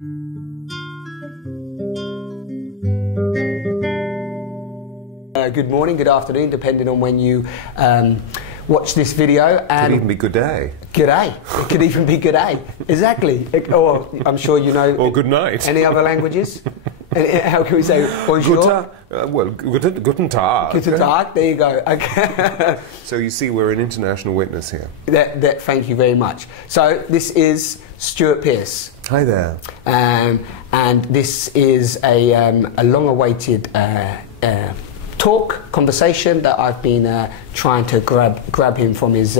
Good morning, good afternoon, depending on when you watch this video. And could even be good day. Good day. It could even be good day. Exactly. Or I'm sure you know. Or good night. Any other languages? How can we say bonjour? Guten Tag. Guten Tag. There you go. Okay. So you see, we're an international witness here. Thank you very much. So this is Stewart Pearce. Hi there. And this is a long-awaited conversation that I've been trying to grab him from his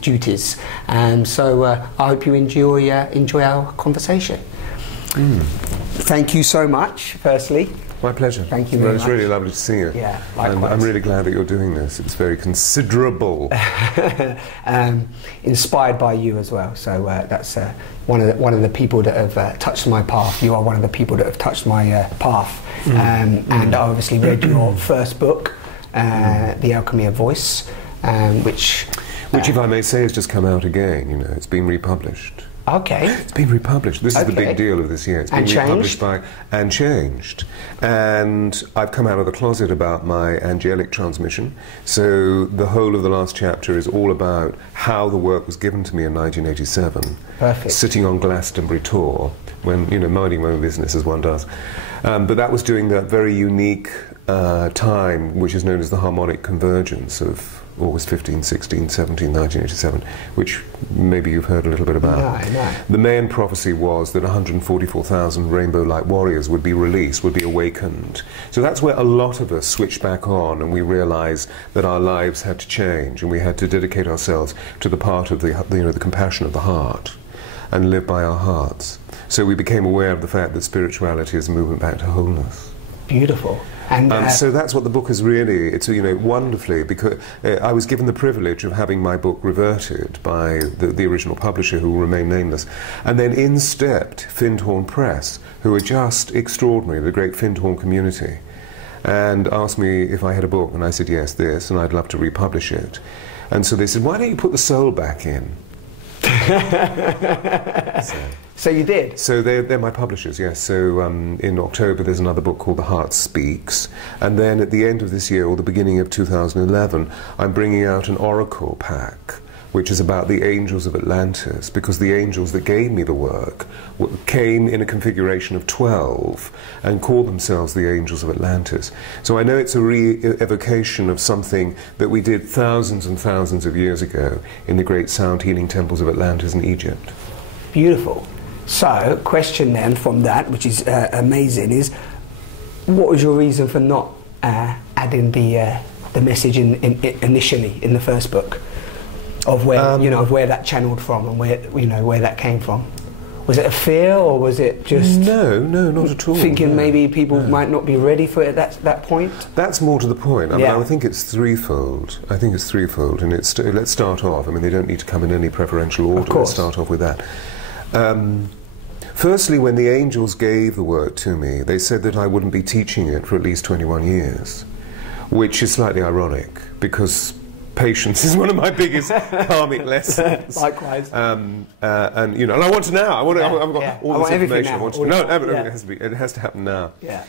duties, and so I hope you enjoy our conversation. Thank you so much. Firstly, my pleasure. Thank you very much. It's really lovely to see you. Yeah, likewise. I'm really glad that you're doing this. It's very considerable. Inspired by you as well. So that's one of the people that have touched my path. You are one of the people that have touched my path. And I obviously read your first book, The Alchemy of Voice, which, if I may say, has just come out again. You know, it's been republished. Okay. It's been republished. This is the big deal of this year. It's been republished and changed. And I've come out of the closet about my angelic transmission. So the whole of the last chapter is all about how the work was given to me in 1987. Perfect. Sitting on Glastonbury tour, when, you know, minding my own business as one does. But that was during that very unique time, which is known as the harmonic convergence of August 15, 16, 17, 1987, which maybe you've heard a little bit about. No. The main prophecy was that 144,000 rainbow light warriors would be released, would be awakened. So that's where a lot of us switched back on, and we realized that our lives had to change, and we had to dedicate ourselves to the part of the compassion of the heart, and live by our hearts. So we became aware of the fact that spirituality is a movement back to wholeness. Beautiful. And so that's what the book is really. It's, you know, wonderfully, because I was given the privilege of having my book reverted by the original publisher, who will remain nameless, and then in stepped Findhorn Press, who are just extraordinary, the great Findhorn community, and asked me if I had a book, and I said yes, this, and I'd love to republish it. And so they said, why don't you put the soul back in? So you did? So they're my publishers, yes. So in October there's another book called The Heart Speaks, and then at the end of this year, or the beginning of 2011, I'm bringing out an oracle pack, which is about the angels of Atlantis, because the angels that gave me the work came in a configuration of 12 and called themselves the angels of Atlantis. So I know it's a re-evocation of something that we did thousands and thousands of years ago in the great sound healing temples of Atlantis and Egypt. Beautiful. So, question then from that, which is amazing, is what was your reason for not adding the message initially in the first book of where of where that channeled from and where that came from? Was it a fear, or was it just no, not at all? Thinking maybe people might not be ready for it at that point. That's more to the point. I mean, I think it's threefold. And it's let's start off. I mean, they don't need to come in any preferential order. Of course. Let's start off with that. Firstly, when the angels gave the work to me, they said that I wouldn't be teaching it for at least 21 years, which is slightly ironic, because patience is one of my biggest karmic lessons. Likewise. And you know, and I want to now. I've got all this information. I want to know. It has to happen now. Yeah.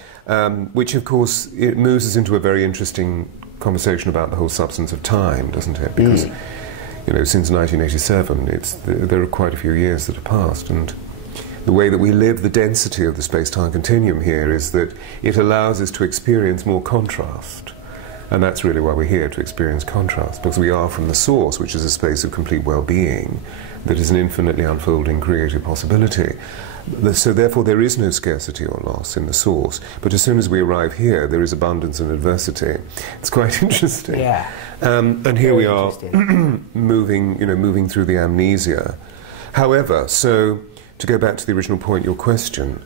Which, of course, it moves us into a very interesting conversation about the whole substance of time, doesn't it? Because you know, since 1987, there are quite a few years that have passed, and the way that we live, the density of the space-time continuum here is that it allows us to experience more contrast. And that's really why we're here, to experience contrast, because we are from the source, which is a space of complete well-being, that is an infinitely unfolding creative possibility. So therefore there is no scarcity or loss in the source, but as soon as we arrive here, there is abundance and adversity. It's quite interesting. Yeah. And here we are moving through the amnesia. However, so to go back to the original point, your question,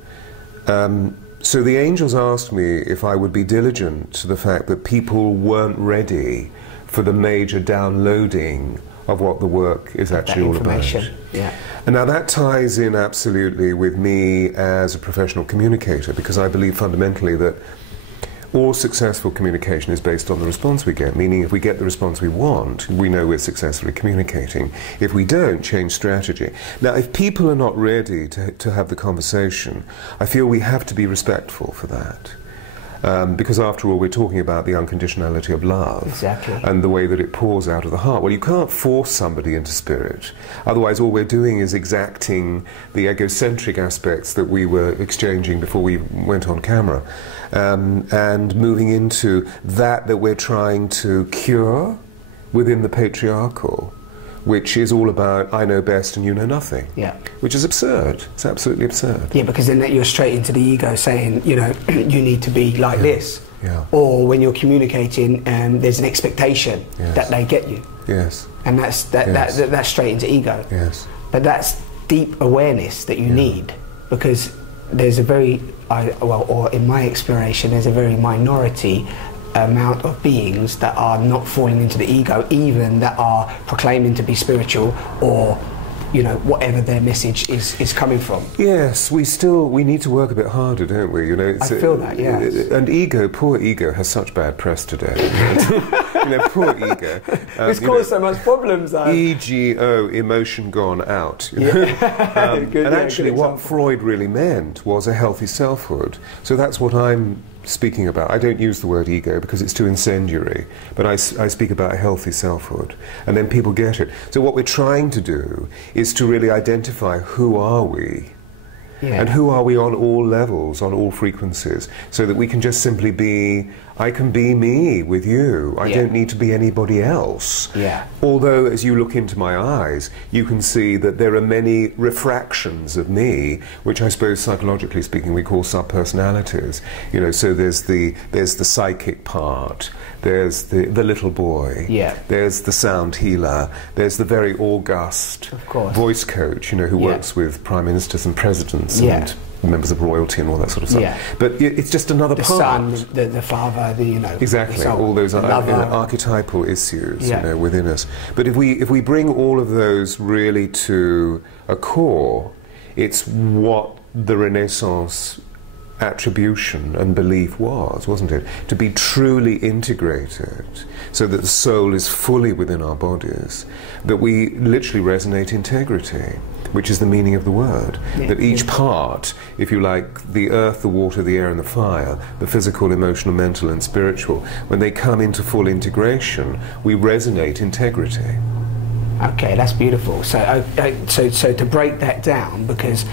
so the angels asked me if I would be diligent to the fact that people weren't ready for the major downloading of what the work is actually all about. Yeah. And now that ties in absolutely with me as a professional communicator, because I believe fundamentally that all successful communication is based on the response we get, meaning if we get the response we want, we know we're successfully communicating. If we don't, change strategy. Now, if people are not ready to have the conversation, I feel we have to be respectful for that. Because after all, we're talking about the unconditionality of love. Exactly. And the way that it pours out of the heart. Well, you can't force somebody into spirit. Otherwise, all we're doing is exacting the egocentric aspects that we were exchanging before we went on camera. And moving into that we're trying to cure within the patriarchal, which is all about I know best and you know nothing. Yeah. Which is absurd. It's absolutely absurd. Yeah, because then you're straight into the ego saying, you know, you need to be like this. Yeah. Or when you're communicating, there's an expectation that they get you. Yes. And that's straight into ego. Yes. But that's deep awareness that you need, because there's a very, or in my exploration, there's a very minority amount of beings that are not falling into the ego, even that are proclaiming to be spiritual, or you know, whatever their message is coming from. Yes, we need to work a bit harder, don't we? You know, I feel that, yeah. And ego, poor ego, has such bad press today. You know, poor ego. It's caused so much problems, though. EGO, emotion gone out. You know? And actually, what Freud really meant was a healthy selfhood. So that's what I'm speaking about. I don't use the word ego because it's too incendiary, but I speak about a healthy selfhood, and then people get it. So what we're trying to do is to really identify who are we, and who are we on all levels, on all frequencies, so that we can just simply be, I can be me with you. I don't need to be anybody else. Although, as you look into my eyes, you can see that there are many refractions of me, which I suppose psychologically speaking we call subpersonalities. You know, so there's the psychic part, there's the little boy, there's the sound healer, there's the very august voice coach, you know, who works with prime ministers and presidents and members of royalty and all that sort of stuff. But it's just another part. The son, the father, you know. Exactly, all those archetypal issues, you know, within us. But if we bring all of those really to a core, it's what the Renaissance attribution and belief was, wasn't it? To be truly integrated, so that the soul is fully within our bodies, that we literally resonate integrity, which is the meaning of the word. That each part, if you like, the earth, the water, the air and the fire, the physical, emotional, mental and spiritual, when they come into full integration, we resonate integrity. Okay, that's beautiful. So, so to break that down, because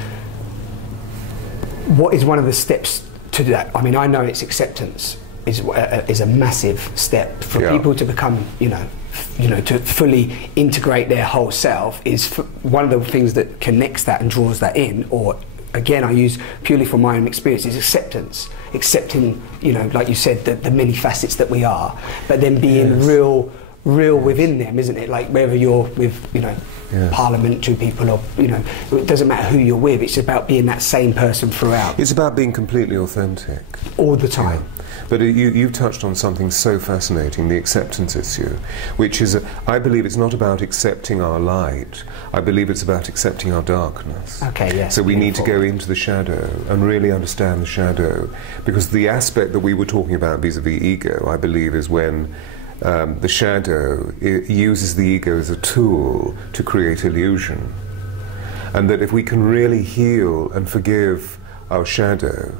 what is one of the steps to that? I mean, I know it's acceptance is a massive step for people to become, you know, to fully integrate their whole self. Is one of the things that connects that and draws that in, or again, I use purely from my own experience, is acceptance. Accepting, you know, like you said, the many facets that we are, but then being real within them, isn't it? Like whether you're with, you know, parliamentary people, or, you know, it doesn't matter who you're with, it's about being that same person throughout. It's about being completely authentic. All the time. But you've touched on something so fascinating, the acceptance issue, which is, I believe it's not about accepting our light, I believe it's about accepting our darkness. Okay, yes. So we need to go into the shadow and really understand the shadow, because the aspect that we were talking about vis-a-vis ego, I believe, is when the shadow uses the ego as a tool to create illusion. And that if we can really heal and forgive our shadow,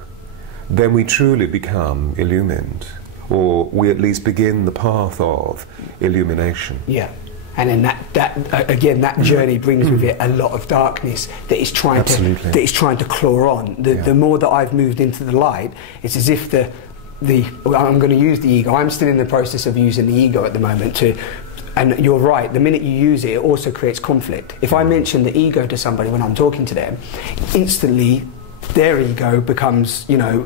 then we truly become illumined, or we at least begin the path of illumination. Yeah, and then that journey brings with it a lot of darkness that is trying to claw on. The more that I've moved into the light, it's as if I'm going to use the ego. I'm still in the process of using the ego at the moment and you're right, the minute you use it, it also creates conflict. If I mention the ego to somebody when I'm talking to them, instantly their ego becomes, you know,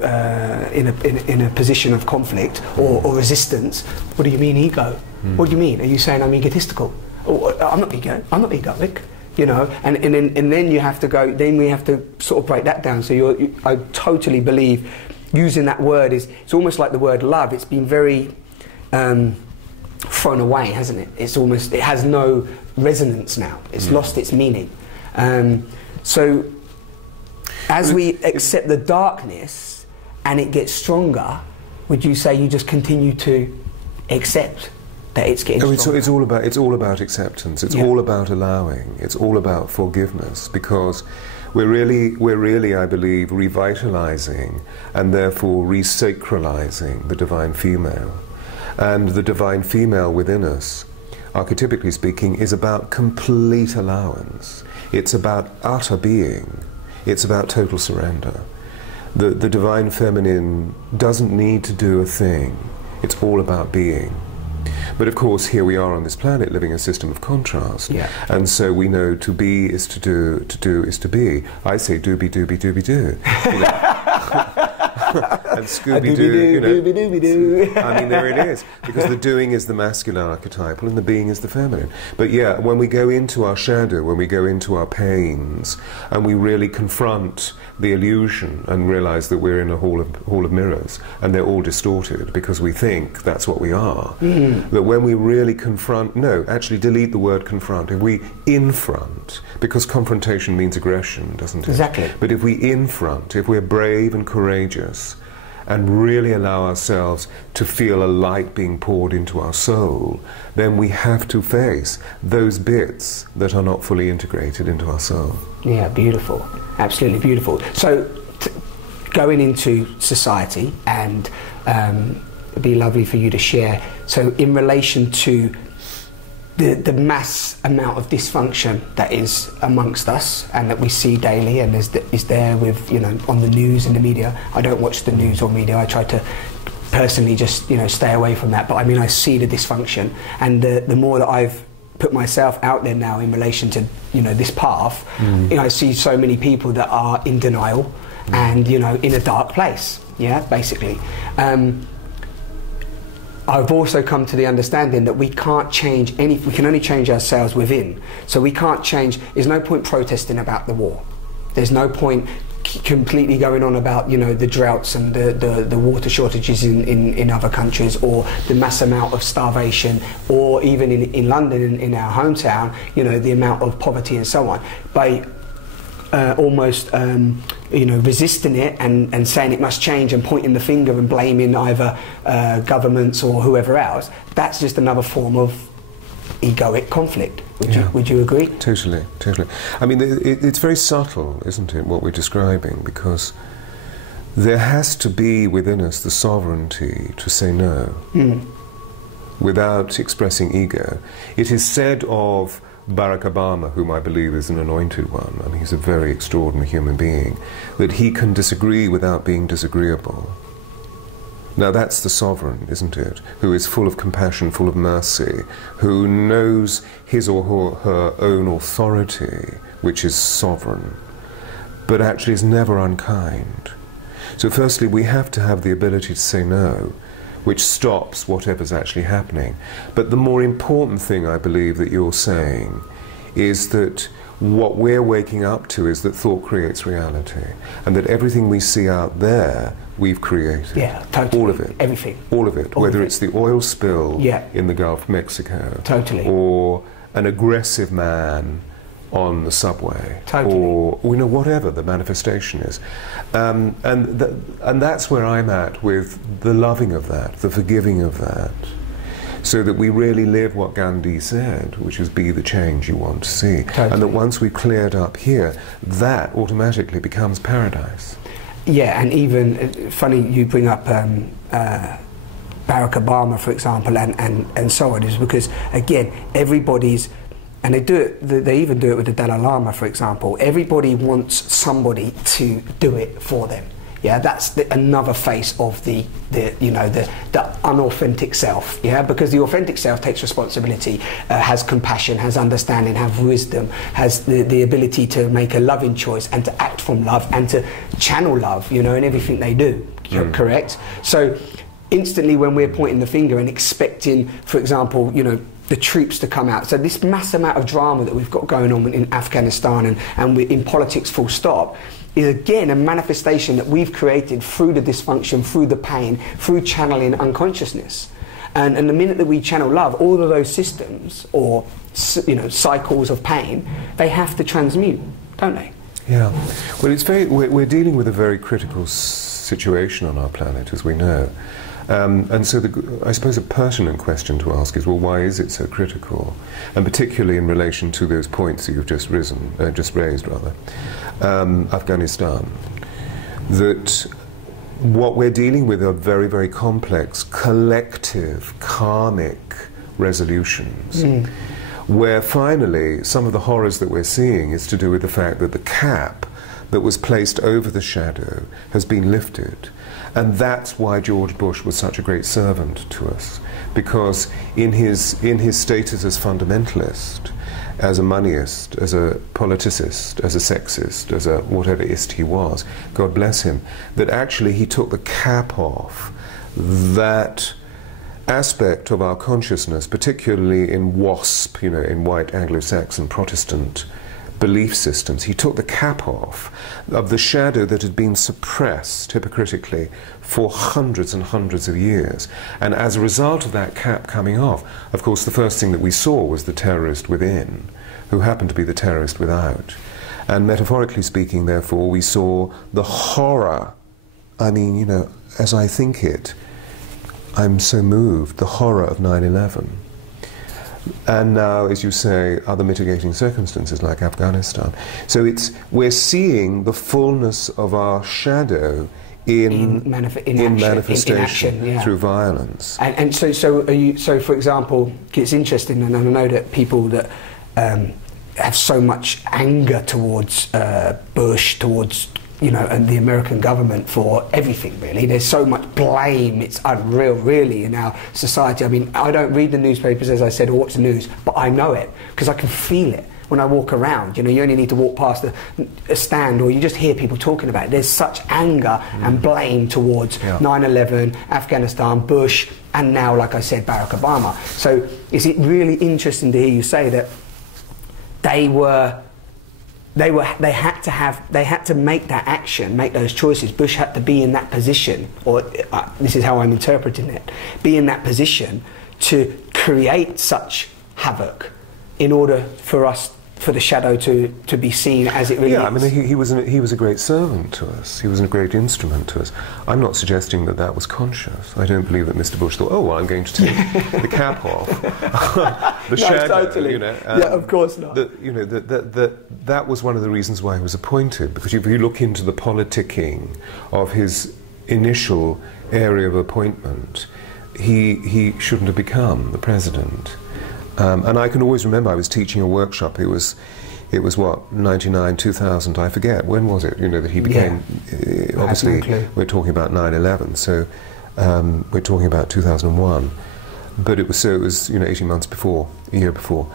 in a position of conflict or resistance. What do you mean ego? What do you mean? Are you saying I'm egotistical? I'm not egoic. You know, and then you have to go. Then we have to sort of break that down. So I totally believe using that word it's almost like the word love. It's been very thrown away, hasn't it? It has no resonance now. It's lost its meaning. So as we accept the darkness and it gets stronger, would you say you just continue to accept that it's getting stronger? It's all about acceptance. It's all about allowing. It's all about forgiveness, because we're really, I believe, revitalizing and therefore re-sacralizing the divine female. And the divine female within us, archetypically speaking, is about complete allowance. It's about utter being. It's about total surrender. The divine feminine doesn't need to do a thing. It's all about being. But of course, here we are on this planet living a system of contrast. Yeah. And so we know to be is to do is to be. I say dooby dooby dooby doo. You know? And Scooby-Doo, you know. I mean, there it is. Because the doing is the masculine archetypal and the being is the feminine. But yeah, when we go into our shadow, when we go into our pains, and we really confront the illusion and realize that we're in a hall of mirrors, and they're all distorted because we think that's what we are. That when we really confront, no, actually delete the word confront. If we infront, because confrontation means aggression, doesn't it? Exactly. But if we infront, if we're brave and courageous, and really allow ourselves to feel a light being poured into our soul, then we have to face those bits that are not fully integrated into our soul. Yeah, beautiful. Absolutely beautiful. So, going into society, and it'd be lovely for you to share, so in relation to the mass amount of dysfunction that is amongst us and that we see daily and is there with, you know, on the news and the media. I don't watch the news or media. I try to personally just, you know, stay away from that. But I mean, I see the dysfunction, and the more that I've put myself out there now in relation to, you know, this path, you know, I see so many people that are in denial and, you know, in a dark place. Yeah, basically. I've also come to the understanding that we can't change we can only change ourselves within. So we can't change, there's no point protesting about the war. There's no point completely going on about, you know, the droughts and the water shortages in other countries, or the mass amount of starvation, or even in London, in our hometown, you know, the amount of poverty and so on. By almost you know, resisting it and saying it must change and pointing the finger and blaming either governments or whoever else, that's just another form of egoic conflict. Would you agree? Totally, totally. I mean, it's very subtle, isn't it, what we're describing, because there has to be within us the sovereignty to say no without expressing ego. It is said of Barack Obama, whom I believe is an anointed one, and he's a very extraordinary human being, that he can disagree without being disagreeable. Now that's the sovereign, isn't it? Who is full of compassion, full of mercy, who knows his or her own authority, which is sovereign, but actually is never unkind. So firstly, we have to have the ability to say no, which stops whatever's actually happening. But the more important thing, I believe, that you're saying is that what we're waking up to is that thought creates reality, and that everything we see out there, we've created. Yeah, totally. All of it. Everything. All of it. All Whether of it's the oil spill in the Gulf of Mexico. Totally. Or an aggressive man on the subway, or you know, whatever the manifestation is, and that's where I'm at with the loving of that, the forgiving of that, so that we really live what Gandhi said, which is be the change you want to see, and that once we've cleared up here, that automatically becomes paradise. Yeah, and even funny you bring up Barack Obama, for example, and so on, is because again, everybody's. And they do it. They even do it with the Dalai Lama, for example. Everybody wants somebody to do it for them. Yeah, that's another face of the unauthentic self. Yeah, because the authentic self takes responsibility, has compassion, has understanding, has wisdom, has the ability to make a loving choice and to act from love and to channel love. You know, in everything they do. Correct. So instantly, when we're pointing the finger and expecting, for example, you know, the troops to come out. So this mass amount of drama that we've got going on in Afghanistan and in politics full stop is again a manifestation that we've created through the dysfunction, through the pain, through channeling unconsciousness. And the minute that we channel love, all of those systems or, you know, cycles of pain, they have to transmute, don't they? Yeah. Well, it's we're dealing with a very critical situation on our planet, as we know. And so I suppose a pertinent question to ask is, well, why is it so critical? And particularly in relation to those points that you've just raised, Afghanistan, that what we're dealing with are very, very complex, collective, karmic resolutions, where finally some of the horrors that we're seeing is to do with the fact that the cap that was placed over the shadow has been lifted. And that's why George Bush was such a great servant to us, because in his status as fundamentalist, as a moneyist, as a politicist, as a sexist, as a whatever-ist he was, God bless him, that actually he took the cap off that aspect of our consciousness, particularly in WASP, you know, in white Anglo-Saxon Protestant belief systems. He took the cap off of the shadow that had been suppressed hypocritically for hundreds and hundreds of years. And as a result of that cap coming off, of course, the first thing that we saw was the terrorist within, who happened to be the terrorist without. And metaphorically speaking, therefore, we saw the horror. I mean, you know, as I think it, I'm so moved, the horror of 9/11. And now, as you say, other mitigating circumstances like Afghanistan. So we're seeing the fullness of our shadow in manifestation yeah. through violence. And so for example, it's interesting, and I know that people that have so much anger towards Bush, towards, you know, and the American government for everything, really. There's so much blame, it's unreal, really, in our society. I mean, I don't read the newspapers, as I said, or watch the news, but I know it, because I can feel it when I walk around. You know, you only need to walk past a stand, or you just hear people talking about it. There's such anger and blame towards 9/11, Afghanistan, Bush, and now, like I said, Barack Obama. So is it really interesting to hear you say that they had to make that action, make those choices. Bush had to be in that position, or this is how I'm interpreting it, be in that position to create such havoc in order for the shadow to be seen as it really is. Yeah, I mean, he was a great servant to us. He was a great instrument to us. I'm not suggesting that that was conscious. I don't believe that Mr. Bush thought, oh, well, I'm going to take the cap off, the shadow. Totally. You know, yeah, of course not. You know, that was one of the reasons why he was appointed, because if you look into the politicking of his initial area of appointment, he shouldn't have become the president. And I can always remember I was teaching a workshop. It was what, 99, 2000, I forget. When was it? You know, that he became. Obviously, we're talking about 9/11, so we're talking about 2001. But it was 18 months before, a year before,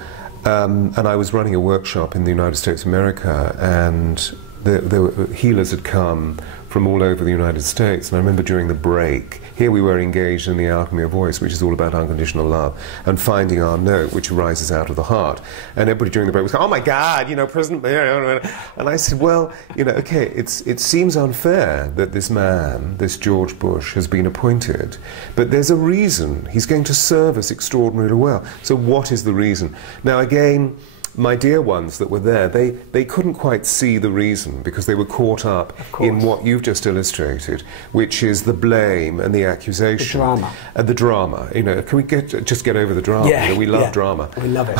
and I was running a workshop in the United States of America, and there were healers had come from all over the United States, and I remember during the break, here we were engaged in the Alchemy of Voice, which is all about unconditional love, and finding our note, which arises out of the heart. And everybody during the break was going, oh my God, you know, President... And I said, well, you know, okay, it seems unfair that this man, this George Bush, has been appointed, but there's a reason. He's going to serve us extraordinarily well. So what is the reason? Now, again, my dear ones that were there, they couldn't quite see the reason, because they were caught up in what you've just illustrated, which is the blame and the accusation. The drama. The drama. You know, can we just get over the drama? Yeah, you know, we love drama. We love it.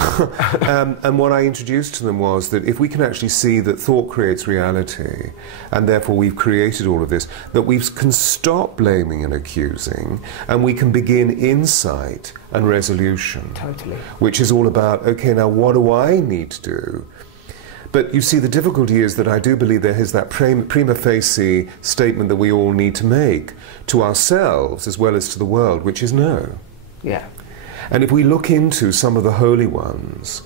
And what I introduced to them was that if we can actually see that thought creates reality, and therefore we've created all of this, that we can stop blaming and accusing, and we can begin insight and resolution. Totally. Which is all about, okay, now what do I need to do? But you see, the difficulty is that I do believe there is that prima facie statement that we all need to make to ourselves as well as to the world, which is no. Yeah. And if we look into some of the holy ones,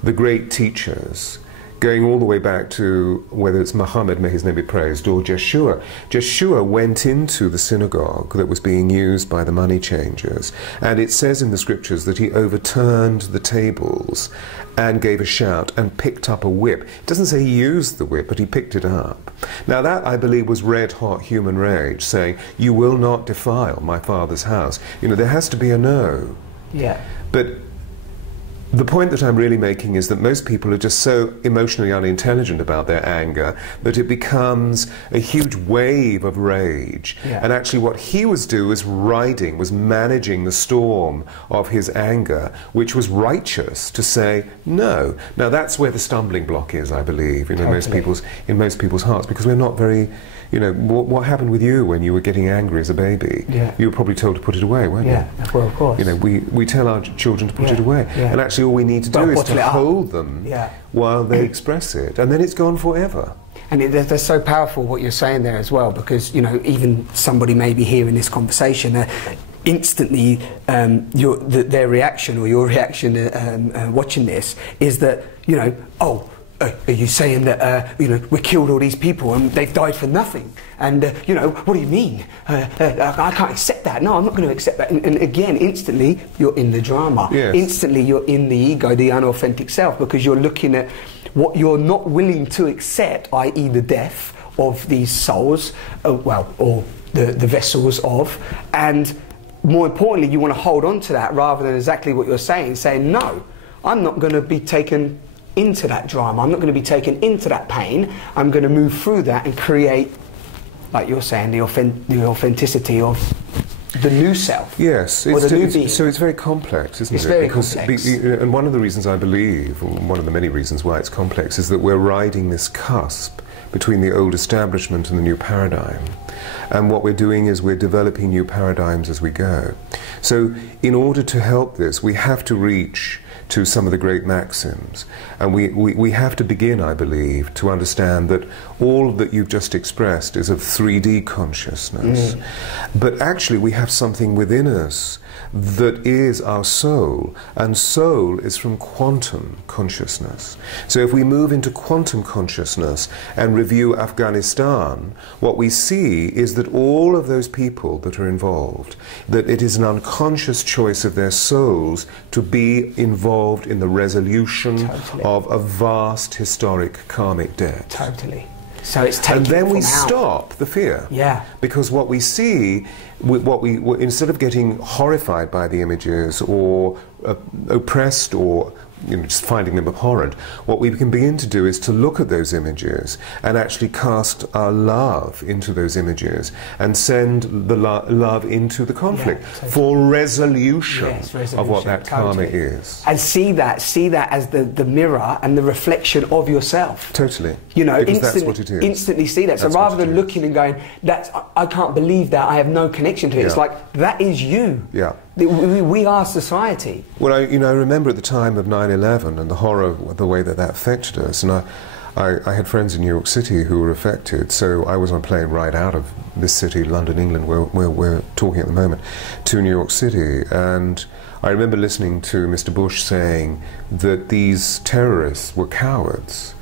the great teachers, going all the way back to whether it's Muhammad, may his name be praised, or Yeshua. Yeshua went into the synagogue that was being used by the money changers, and it says in the scriptures that he overturned the tables and gave a shout and picked up a whip. It doesn't say he used the whip, but he picked it up. Now that, I believe, was red-hot human rage, saying, you will not defile my Father's house. You know, there has to be a no. Yeah. But The point that I'm really making is that most people are just so emotionally unintelligent about their anger that it becomes a huge wave of rage. Yeah. And actually what he was doing was managing the storm of his anger, which was righteous to say no. Now that's where the stumbling block is, I believe, in most people's hearts, because we're not very, you know, what happened with you when you were getting angry as a baby? Yeah. You were probably told to put it away, weren't you? Yeah, well, of course. You know, we tell our children to put it away. Yeah. And actually all we need to do is to hold them while they express it. And then it's gone forever. And they're so powerful what you're saying there as well, because, you know, even somebody maybe hearing this conversation, instantly their reaction or your reaction watching this is that, you know, oh, are you saying that, you know, we killed all these people and they've died for nothing? And, you know, what do you mean? I can't accept that. No, I'm not going to accept that. And again, instantly, you're in the drama. Yes. Instantly, you're in the ego, the unauthentic self, because you're looking at what you're not willing to accept, i.e. the death of these souls, or the vessels of, and more importantly, you want to hold on to that rather than exactly what you're saying, no, I'm not going to be taken into that drama, I'm not going to be taken into that pain, I'm going to move through that and create, like you're saying, the authenticity of the new self. Yes, so it's very complex, isn't it? It's very complex. And one of the reasons I believe, or one of the many reasons why it's complex, is that we're riding this cusp between the old establishment and the new paradigm. And what we're doing is we're developing new paradigms as we go. So in order to help this, we have to reach to some of the great maxims. And we have to begin, I believe, to understand that all that you've just expressed is of 3D consciousness. But actually we have something within us that is our soul, and soul is from quantum consciousness. So if we move into quantum consciousness and review Afghanistan, what we see is that all of those people that are involved, that it is an unconscious choice of their souls to be involved in the resolution of a vast historic karmic debt. So it's taken. And then we stop the fear. Yeah. Because what we see, instead of getting horrified by the images or oppressed or just finding them abhorrent, what we can begin to do is to look at those images and actually cast our love into those images and send the love into the conflict for resolution, of what that karma is. And see that as the mirror and the reflection of yourself. Totally. You know, that's what it is. Instantly see that. So rather than looking and going, I can't believe that, I have no connection to it. It's like, that is you. Yeah. We are society. Well, I remember at the time of 9/11 and the horror of the way that affected us, and I had friends in New York City who were affected, so I was on a plane right out of this city, London, England, where we're talking at the moment, to New York City, and I remember listening to Mr. Bush saying that these terrorists were cowards.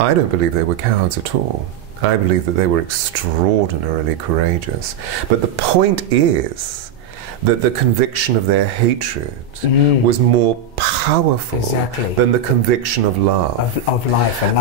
I don't believe they were cowards at all. I believe that they were extraordinarily courageous. But the point is that the conviction of their hatred was more powerful than the conviction of love. Of life and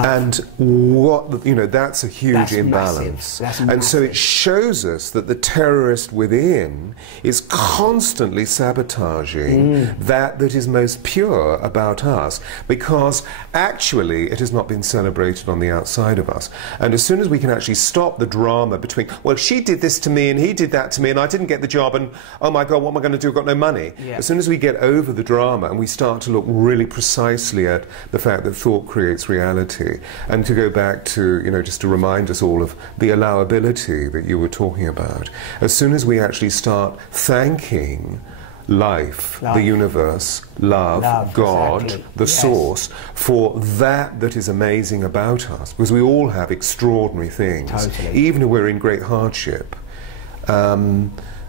love. And that's a huge imbalance. And so it shows us that the terrorist within is constantly sabotaging that is most pure about us, because actually it has not been celebrated on the outside of us. And as soon as we can actually stop the drama between, well, she did this to me and he did that to me and I didn't get the job and oh my God, what am I going to do? I've got no money. As soon as we get over the drama and we start to look really precisely at the fact that thought creates reality, and to go back to, just to remind us all of the allowability that you were talking about, as soon as we actually start thanking life, the universe, love, God, the source, for that is amazing about us, because we all have extraordinary things, even if we're in great hardship.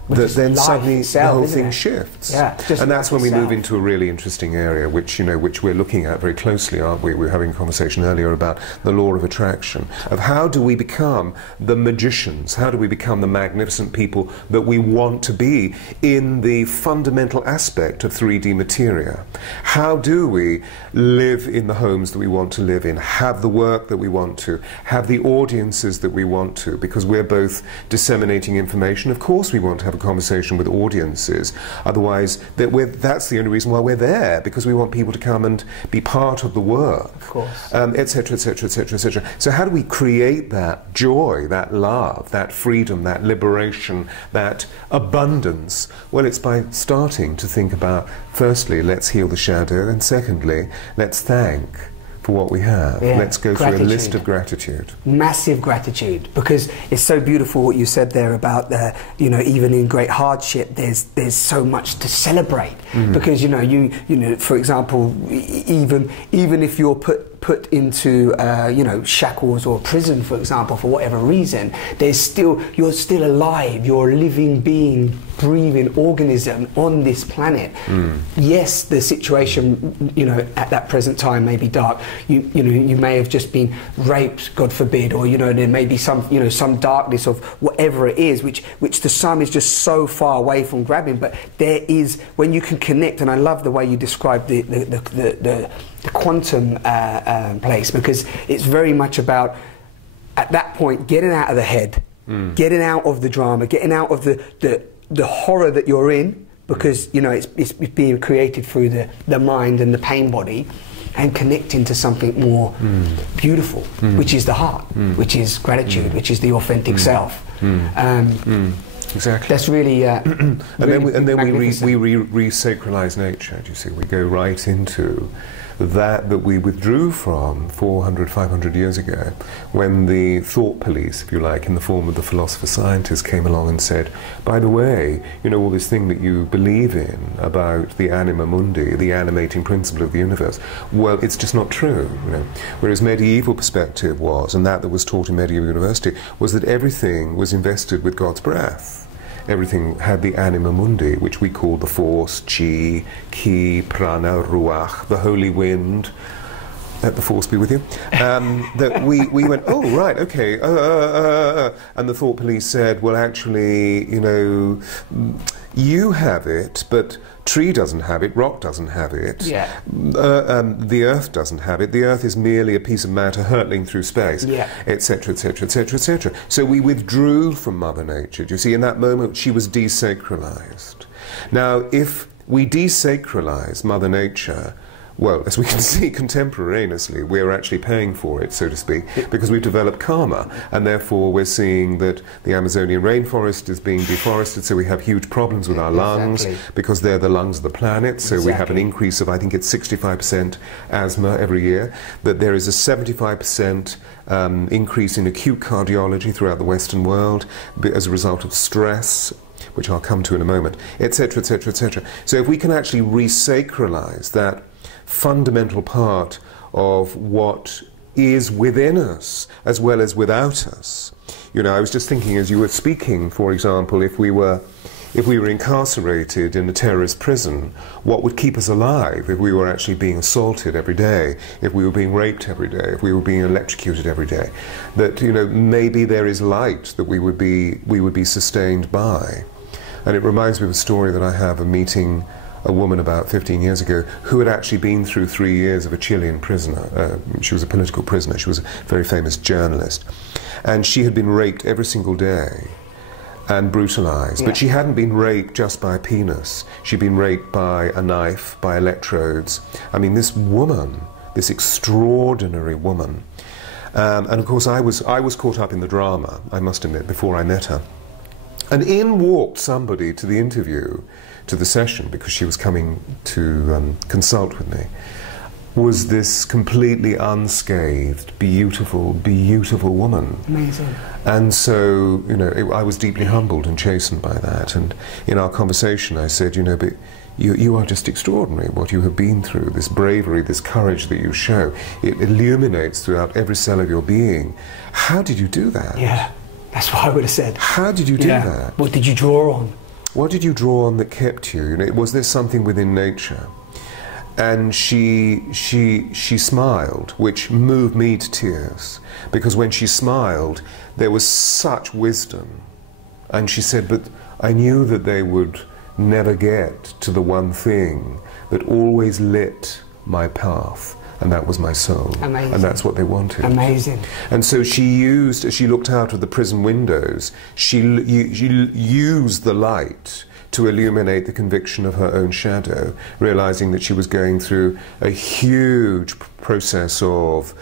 That then suddenly the whole thing shifts. And that's when we move into a really interesting area, which we're looking at very closely, aren't we? We were having a conversation earlier about the law of attraction, of how do we become the magicians, how do we become the magnificent people that we want to be in the fundamental aspect of 3D materia. How do we live in the homes that we want to live in, have the work that we want to, have the audiences that we want to, because we're both disseminating information. Of course we want to have a conversation with audiences. Otherwise, that's the only reason why we're there, because we want people to come and be part of the work, of course, etc., etc., etc., etc. So how do we create that joy, that love, that freedom, that liberation, that abundance? Well, it's by starting to think about, firstly, let's heal the shadow, and secondly, let's thank for what we have. Yeah. Let's go through a list of gratitude. Massive gratitude, because it's so beautiful what you said there about you know, even in great hardship, there's so much to celebrate. Because you know, for example, even if you're put into you know, shackles or prison, for example, for whatever reason, you're still alive. You're a living being, breathing organism on this planet. Yes, the situation, you know, at that present time may be dark. You know, you may have just been raped, God forbid, or you know, there may be some, you know, some darkness of whatever it is, which the sun is just so far away from grabbing. But there is, when you can connect, and I love the way you describe the quantum place, because it's very much about, at that point, getting out of the head, getting out of the drama, getting out of the horror that you're in, because you know, it's being created through the mind and the pain body, and connecting to something more beautiful, which is the heart, which is gratitude, which is the authentic self. Exactly. That's really, and then we re-sacralize nature. Do you see? We go right into that we withdrew from 400, 500 years ago, when the thought police, if you like, in the form of the philosopher-scientists, came along and said, by the way, you know, all this thing that you believe in about the anima mundi, the animating principle of the universe, well, it's just not true. You know? Whereas medieval perspective was, and that was taught in medieval university, was that everything was invested with God's breath. Everything had the anima mundi, which we call the force, chi, ki, prana, ruach, the holy wind. Let the force be with you. That we went, oh, right, okay. And the thought police said, well, actually, you know, you have it, but tree doesn't have it, rock doesn't have it, the earth doesn't have it, the earth is merely a piece of matter hurtling through space, etc., etc., etc., etc. So we withdrew from Mother Nature. Do you see, in that moment she was desacralized. Now, if we desacralize Mother Nature, well, as we can see contemporaneously, we're actually paying for it, so to speak, because we've developed karma, and therefore we're seeing that the Amazonian rainforest is being deforested, so we have huge problems with our lungs, because they're the lungs of the planet, so we have an increase of, I think it's 65% asthma every year, that there is a 75% increase in acute cardiology throughout the Western world as a result of stress, which I'll come to in a moment, etc., etc., etc. So if we can actually re-sacralize that fundamental part of what is within us as well as without us. You know, I was just thinking as you were speaking, for example, if we were incarcerated in a terrorist prison, what would keep us alive if we were actually being assaulted every day, if we were being raped every day, if we were being electrocuted every day? That, you know, maybe there is light that we would be sustained by. And it reminds me of a story that I have, of meeting a woman about 15 years ago who had actually been through 3 years of a Chilean prisoner. She was a political prisoner. She was a very famous journalist. And she had been raped every single day and brutalized. But she hadn't been raped just by a penis. She'd been raped by a knife, by electrodes. I mean, this woman, this extraordinary woman. And of course, I was caught up in the drama, I must admit, before I met her. And in walked somebody to the interview, to the session, because she was coming to consult with me, was this completely unscathed, beautiful, beautiful woman. Amazing. And so, you know, I was deeply humbled and chastened by that. And in our conversation I said, you know, but you are just extraordinary, what you have been through, this bravery, this courage that you show. It illuminates throughout every cell of your being. How did you do that? Yeah, that's what I would have said. How did you do that? What did you draw on? What did you draw on that kept you? You know, was there something within nature? And she smiled, which moved me to tears, because when she smiled, there was such wisdom. And she said, but I knew that they would never get to the one thing that always lit my path, and that was my soul. Amazing. And that's what they wanted. Amazing. And so she used, as she looked out of the prison windows, she used the light to illuminate the conviction of her own shadow, realizing that she was going through a huge process of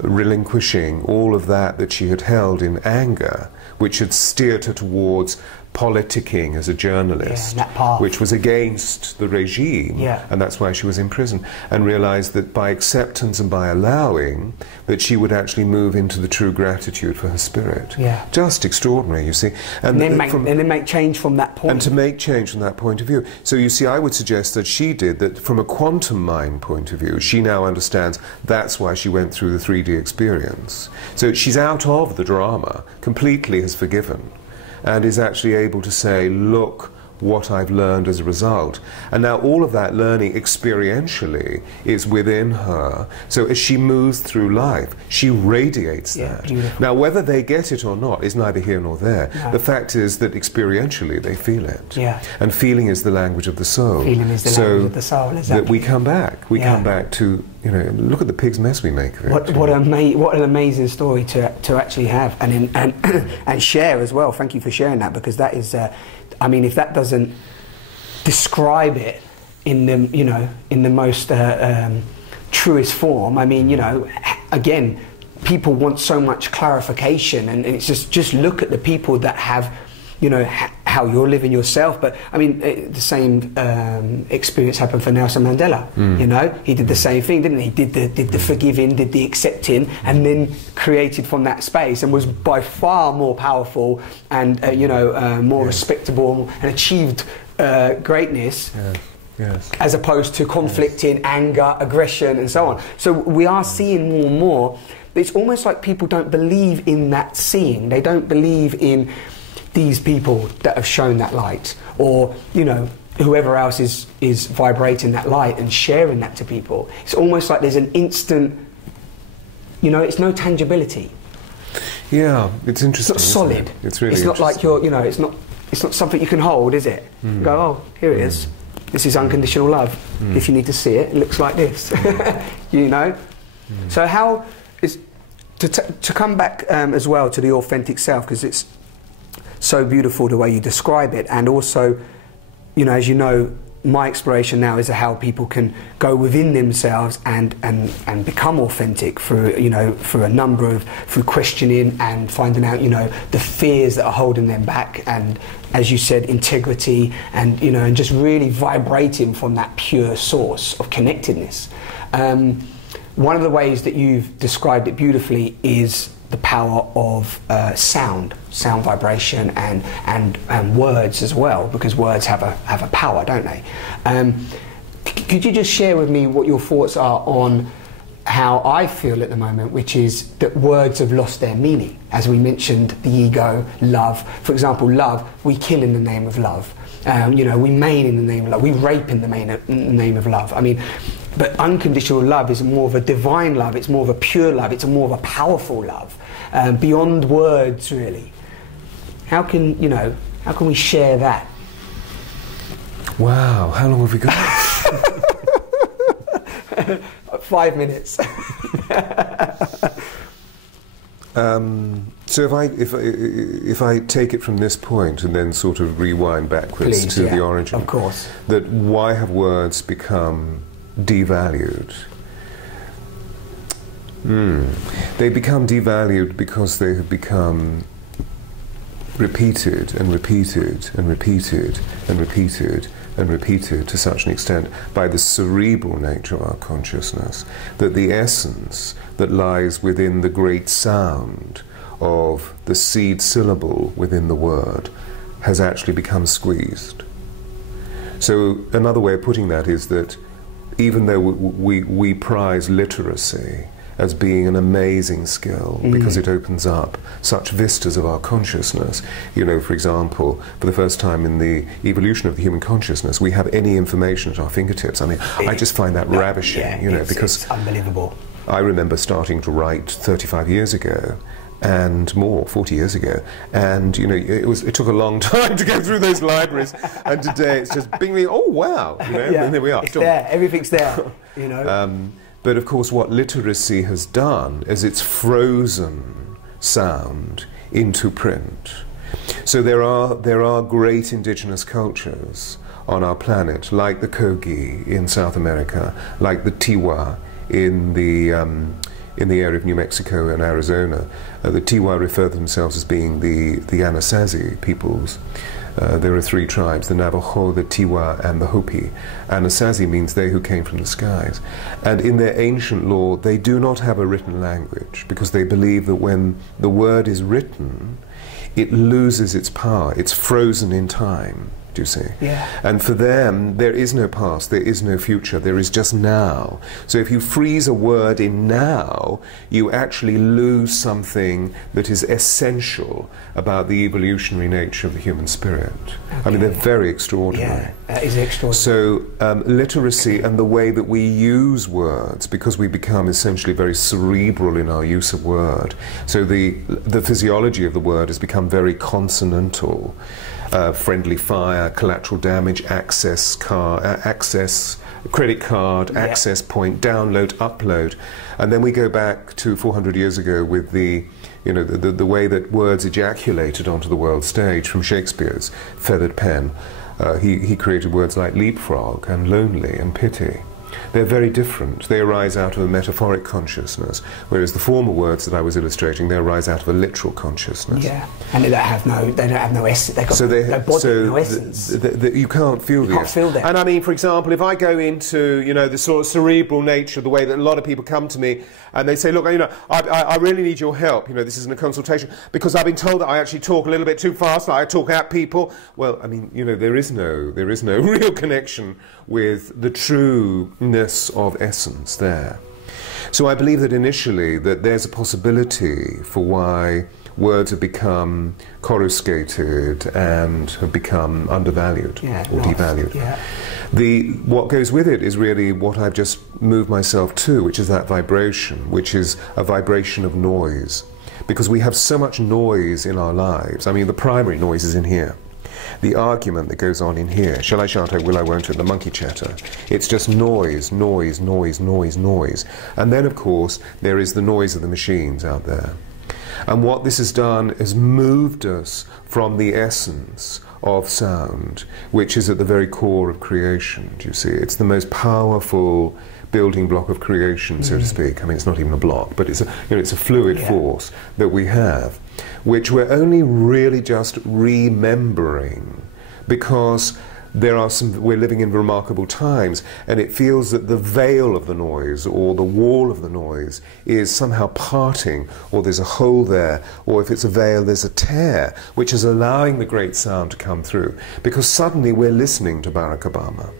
relinquishing all of that she had held in anger, which had steered her towards politicking as a journalist, that path, which was against the regime, and that's why she was in prison, and realized that by acceptance and by allowing, that she would actually move into the true gratitude for her spirit. Just extraordinary, you see. And then make change from that point. And to make change from that point of view. So you see, I would suggest that she did that from a quantum mind point of view. She now understands that's why she went through the 3D experience. So she's out of the drama, completely has forgiven, and is actually able to say, look what I've learned as a result. And now all of that learning experientially is within her. So as she moves through life, she radiates that. Beautiful. Now whether they get it or not is neither here nor there. No. The fact is that experientially they feel it. And feeling is the language of the soul. Feeling is the language of the soul, exactly. That we come back. We come back to, you know, look at the pig's mess we make of it. What an amazing story to actually have and share as well. Thank you for sharing that, because that is, I mean, if that doesn't describe it in the, you know, in the most truest form, I mean, you know, again, people want so much clarification, and it's just look at the people that have, you know, how you're living yourself. But I mean, the same experience happened for Nelson Mandela. You know, he did the same thing, didn't he? Did the forgiving, did the accepting, and then created from that space, and was by far more powerful and you know, more respectable, and achieved greatness. As opposed to conflicting, anger, aggression, and so on. So we are seeing more and more. It's almost like people don't believe in that seeing. They don't believe in these people that have shown that light, or, you know, whoever else is vibrating that light and sharing that to people. It's almost like there's an instant, you know, it's no tangibility. Yeah, it's interesting. It's not solid. It's really. It's not like you're, you know, it's not something you can hold, is it? Go, oh, here it is. This is unconditional love. If you need to see it, it looks like this. You know. So how is to come back as well to the authentic self, because it's so beautiful the way you describe it, and also, you know, as you know, my exploration now is how people can go within themselves and become authentic through, you know, through questioning and finding out, you know, the fears that are holding them back, and, as you said, integrity, and, you know, and just really vibrating from that pure source of connectedness. One of the ways that you've described it beautifully is the power of sound vibration, and words as well, because words have a power, don't they? Could you just share with me what your thoughts are on how I feel at the moment, which is that words have lost their meaning? As we mentioned, the ego, love. For example, love, we kill in the name of love. You know, we maim in the name of love. We rape in the name of love. I mean, but unconditional love is more of a divine love. It's more of a pure love. It's more of a powerful love, beyond words, really. How can, you know, how can we share that? Wow, how long have we got? 5 minutes. So if I take it from this point and then sort of rewind backwards to the origin, of course, that why have words become devalued? They become devalued because they have become repeated and repeated and repeated and repeated and repeated to such an extent by the cerebral nature of our consciousness, that the essence that lies within the great sound of the seed syllable within the word has actually become squeezed. So another way of putting that is that even though we prize literacy as being an amazing skill because it opens up such vistas of our consciousness. You know, for example, for the first time in the evolution of the human consciousness, we have any information at our fingertips. I mean, I just find that ravishing, you know, because it's unbelievable. I remember starting to write 35 years ago, and more, 40 years ago, and you know, it took a long time to go through those libraries, and today it's just bing, oh wow, you know, and there we are. It's there, everything's there, you know. But of course what literacy has done is it's frozen sound into print. So there are great indigenous cultures on our planet, like the Kogi in South America, like the Tiwa in the area of New Mexico and Arizona. The Tiwa refer to themselves as being the Anasazi peoples. There are three tribes, the Navajo, the Tiwa, and the Hopi. Anasazi means they who came from the skies. And in their ancient law, they do not have a written language, because they believe that when the word is written, it loses its power. It's frozen in time, do you see? Yeah. And for them, there is no past, there is no future, there is just now. So if you freeze a word in now, you actually lose something that is essential about the evolutionary nature of the human spirit. Okay. I mean, they're very extraordinary. Yeah, that is extraordinary. So literacy and the way that we use words, because we become essentially very cerebral in our use of word. So the physiology of the word has become very consonantal. Friendly fire, collateral damage, access, credit card, yeah. Access point, download, upload. And then we go back to 400 years ago with the way that words ejaculated onto the world stage from Shakespeare's feathered pen. He created words like leapfrog and lonely and pity. They're very different. They arise out of a metaphoric consciousness, whereas the former words that I was illustrating, they arise out of a literal consciousness. Yeah, and they don't have no essence. They've got no body, no essence. You can't feel you can't feel that. And I mean, for example, if I go into the sort of cerebral nature, the way that a lot of people come to me and they say, look, I really need your help. This isn't a consultation because I've been told that I actually talk a little bit too fast. Like I talk at people. Well, I mean, there is no real connection with the trueness of essence there. So I believe that initially that there's a possibility for why words have become coruscated and have become undervalued or devalued. Yeah. What goes with it is really what I've just moved myself to, which is that vibration, which is a vibration of noise. Because we have so much noise in our lives. I mean, the primary noise is in here. The argument that goes on in here, shall I, shan't I, will I, won't I, the monkey chatter. It's just noise, noise, noise, noise, noise. And then, of course, there is the noise of the machines out there. And what this has done is moved us from the essence of sound, which is at the very core of creation, do you see? It's the most powerful building block of creation, so to speak. I mean, it's not even a block, but it's a fluid force that we have, which we're only really just remembering because we're living in remarkable times, and it feels that the veil of the noise or the wall of the noise is somehow parting, or there's a hole there, or if it's a veil, there's a tear, which is allowing the great sound to come through. Because suddenly we're listening to Barack Obama,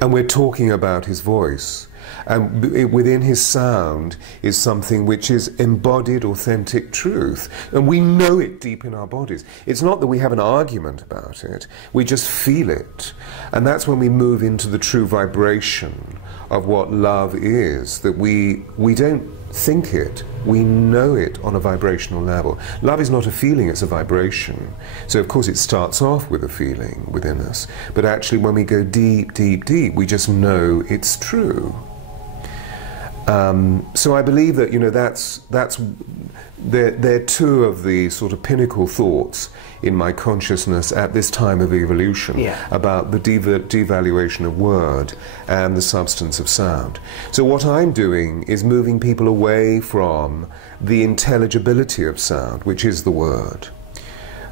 and we're talking about his voice. And within his sound is something which is embodied, authentic truth. And we know it deep in our bodies. It's not that we have an argument about it, we just feel it. And that's when we move into the true vibration of what love is, that we don't think it, we know it on a vibrational level. Love is not a feeling, it's a vibration. So of course it starts off with a feeling within us, but actually when we go deep, deep, deep, we just know it's true. So I believe that they're two of the sort of pinnacle thoughts in my consciousness at this time of evolution about the devaluation of word and the substance of sound. So what I'm doing is moving people away from the intelligibility of sound, which is the word.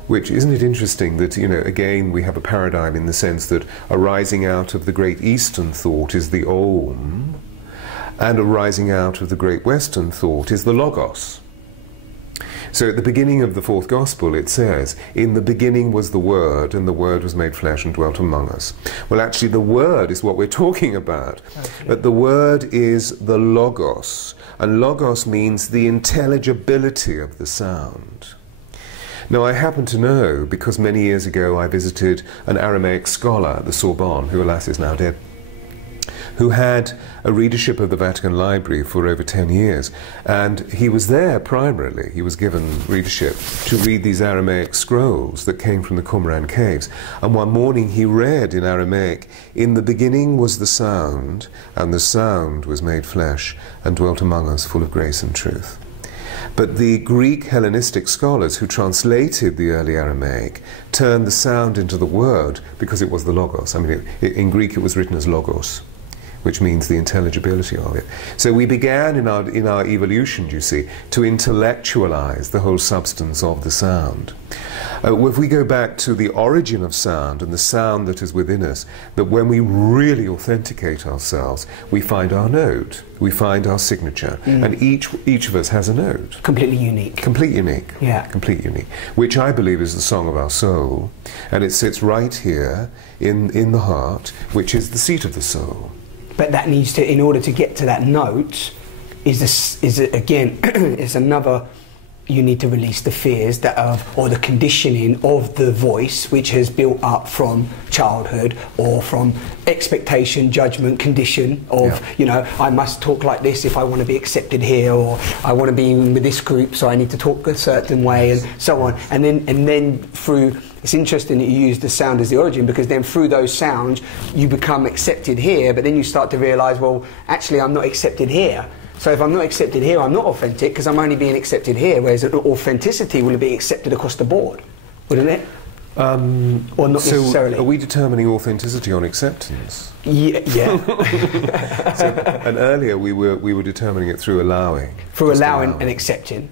Which, isn't it interesting that, again we have a paradigm in the sense that arising out of the great Eastern thought is the Om, and arising out of the great Western thought is the Logos. So at the beginning of the fourth Gospel it says, in the beginning was the Word, and the Word was made flesh and dwelt among us. Well, actually the Word is what we're talking about. Okay. But the Word is the Logos, and Logos means the intelligibility of the sound. Now I happen to know, because many years ago I visited an Aramaic scholar at the Sorbonne, who alas is now dead, who had a readership of the Vatican Library for over 10 years. And he was there primarily, he was given readership to read these Aramaic scrolls that came from the Qumran caves. And one morning he read in Aramaic, "In the beginning was the sound, and the sound was made flesh, and dwelt among us full of grace and truth." But the Greek Hellenistic scholars who translated the early Aramaic turned the sound into the word because it was the logos. I mean, in Greek it was written as logos, which means the intelligibility of it. So we began in our evolution, you see, to intellectualize the whole substance of the sound. If we go back to the origin of sound and the sound that is within us, that when we really authenticate ourselves, we find our note, we find our signature, and each of us has a note. Completely unique. Complete unique. Yeah. Complete unique. Which I believe is the song of our soul, and it sits right here in the heart, which is the seat of the soul. But that needs to, in order to get to that note, again, it's another. You need to release the fears that or the conditioning of the voice, which has built up from childhood or from expectation, judgment, condition of, you know, I must talk like this if I want to be accepted here, or I want to be with this group, so I need to talk a certain way, and so on. And then through, it's interesting that you use the sound as the origin, because then through those sounds you become accepted here, but then you start to realise, well, actually I'm not accepted here. So if I'm not accepted here, I'm not authentic, because I'm only being accepted here, whereas authenticity will be accepted across the board, wouldn't it? Or not necessarily. Are we determining authenticity on acceptance? Yeah. And earlier we were determining it through allowing. Through allowing and accepting.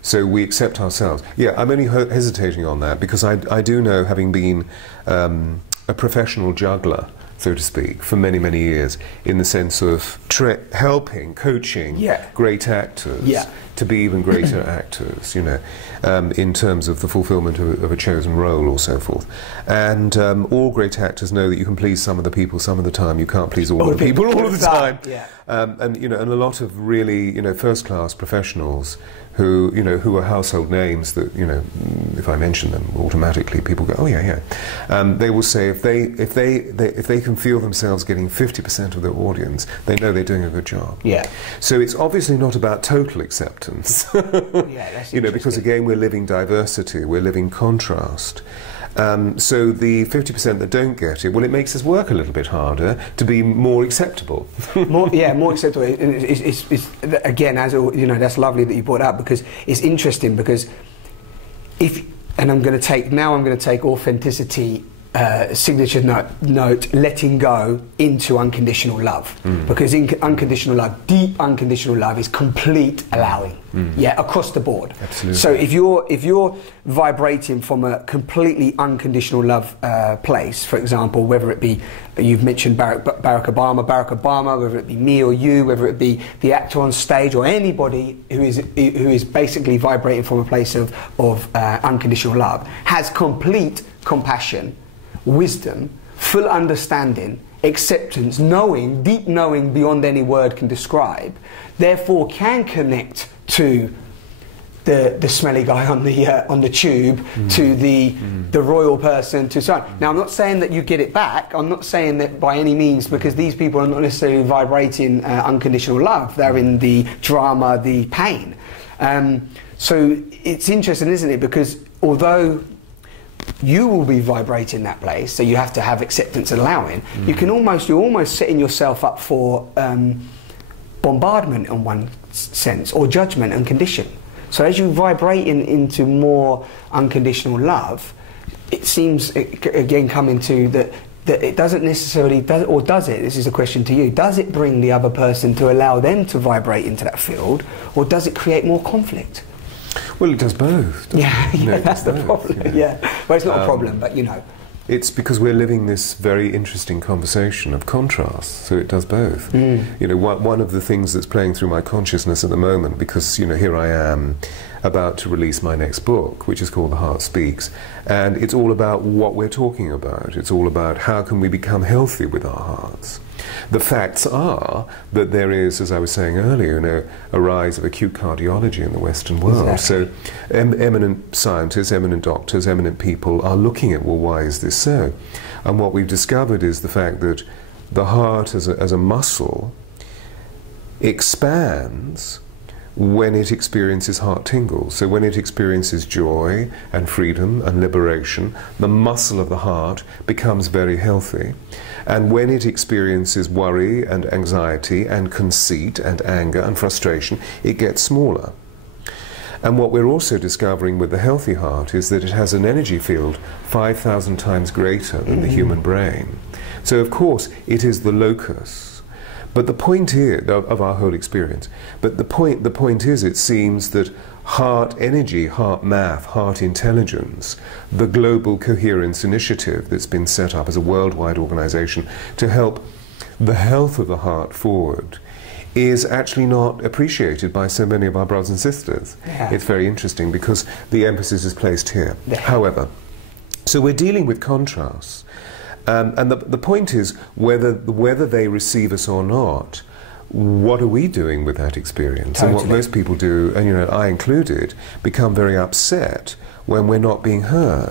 So we accept ourselves. Yeah, I'm only hesitating on that because I do know, having been a professional juggler, so to speak, for many, many years, in the sense of helping, coaching great actors to be even greater actors, you know, in terms of the fulfillment of a chosen role or so forth. And all great actors know that you can please some of the people some of the time, you can't please all the people all of the time. Yeah. And you know, and a lot of really, you know, first-class professionals who, you know, who are household names that, you know, if I mention them, automatically people go, oh yeah, yeah. They will say if they can feel themselves getting 50% of their audience, they know they're doing a good job. Yeah. So it's obviously not about total acceptance. That's you know, because again we're living diversity, we're living contrast. So the 50% that don't get it, well, it makes us work a little bit harder to be more acceptable. more acceptable. It's again, as you know, that's lovely that you brought it up, because it's interesting, because I'm going to take authenticity signature note, letting go into unconditional love, because in unconditional love, deep unconditional love is complete allowing, across the board. Absolutely. So if you're vibrating from a completely unconditional love place, for example, whether it be, you've mentioned Barack Obama, whether it be me or you, whether it be the actor on stage or anybody who is basically vibrating from a place of unconditional love, has complete compassion, wisdom, full understanding, acceptance, knowing, deep knowing beyond any word can describe, therefore can connect to the smelly guy on the tube, to the royal person, to so on. Now, I'm not saying that you get it back. I'm not saying that by any means, because these people are not necessarily vibrating unconditional love. They're in the drama, the pain. So it's interesting, isn't it? Because although you will be vibrating that place, so you have to have acceptance and allowing. You're almost setting yourself up for bombardment in one sense, or judgment and condition. So as you vibrate into more unconditional love, it seems, again, coming to that it doesn't necessarily, or does it? This is a question to you. Does it bring the other person to allow them to vibrate into that field, or does it create more conflict? Well, it does both. That's the problem. You know? Yeah, well, it's not a problem, but you know. It's because we're living this very interesting conversation of contrast, so it does both. You know, one of the things that's playing through my consciousness at the moment, because, you know, here I am about to release my next book, which is called The Heart Speaks, and it's all about what we're talking about. It's all about how can we become healthy with our hearts. The facts are that there is, as I was saying earlier, you know, a rise of acute cardiology in the Western world. Exactly. So eminent scientists, eminent doctors, eminent people are looking at, well, why is this so? And what we've discovered is the fact that the heart as a muscle expands when it experiences heart tingles. So when it experiences joy and freedom and liberation, the muscle of the heart becomes very healthy. And when it experiences worry and anxiety and conceit and anger and frustration, it gets smaller. And what we're also discovering with the healthy heart is that it has an energy field 5,000 times greater than the human brain. So of course it is the locus. But the point is, of our whole experience, but the point is, it seems that heart energy, heart math, heart intelligence, the Global Coherence Initiative that's been set up as a worldwide organization to help the health of the heart forward, is actually not appreciated by so many of our brothers and sisters. Yeah. It's very interesting because the emphasis is placed here. Yeah. However, so we're dealing with contrasts. And the point is, whether they receive us or not, what are we doing with that experience? Totally. And what most people do, and I included, become very upset when we're not being heard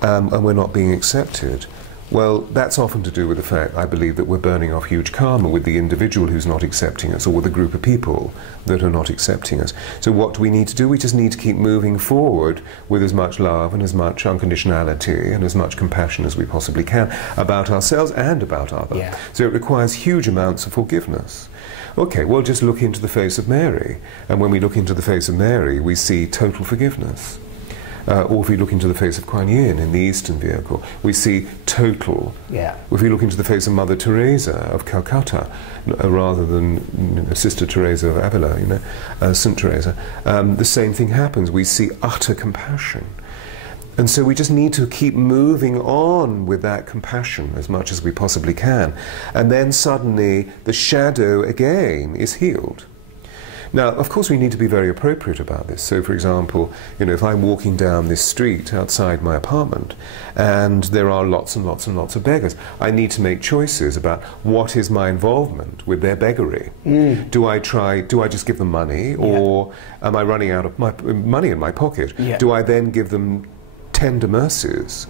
and we're not being accepted. Well, that's often to do with the fact, I believe, that we're burning off huge karma with the individual who's not accepting us, or with a group of people that are not accepting us. So what do we need to do? We just need to keep moving forward with as much love and as much unconditionality and as much compassion as we possibly can about ourselves and about others. Yeah. So it requires huge amounts of forgiveness. Okay, well, just look into the face of Mary. And when we look into the face of Mary, we see total forgiveness. Or if we look into the face of Kuan Yin in the Eastern vehicle, we see total. Yeah. If we look into the face of Mother Teresa of Calcutta, rather than Sister Teresa of Avila, St. Teresa, the same thing happens. We see utter compassion. And so we just need to keep moving on with that compassion as much as we possibly can. And then suddenly the shadow again is healed. Now, of course, we need to be very appropriate about this. So, for example, if I'm walking down this street outside my apartment and there are lots and lots and lots of beggars, I need to make choices about what is my involvement with their beggary. Do I just give them money, or am I running out of money in my pocket? Do I then give them tender mercies?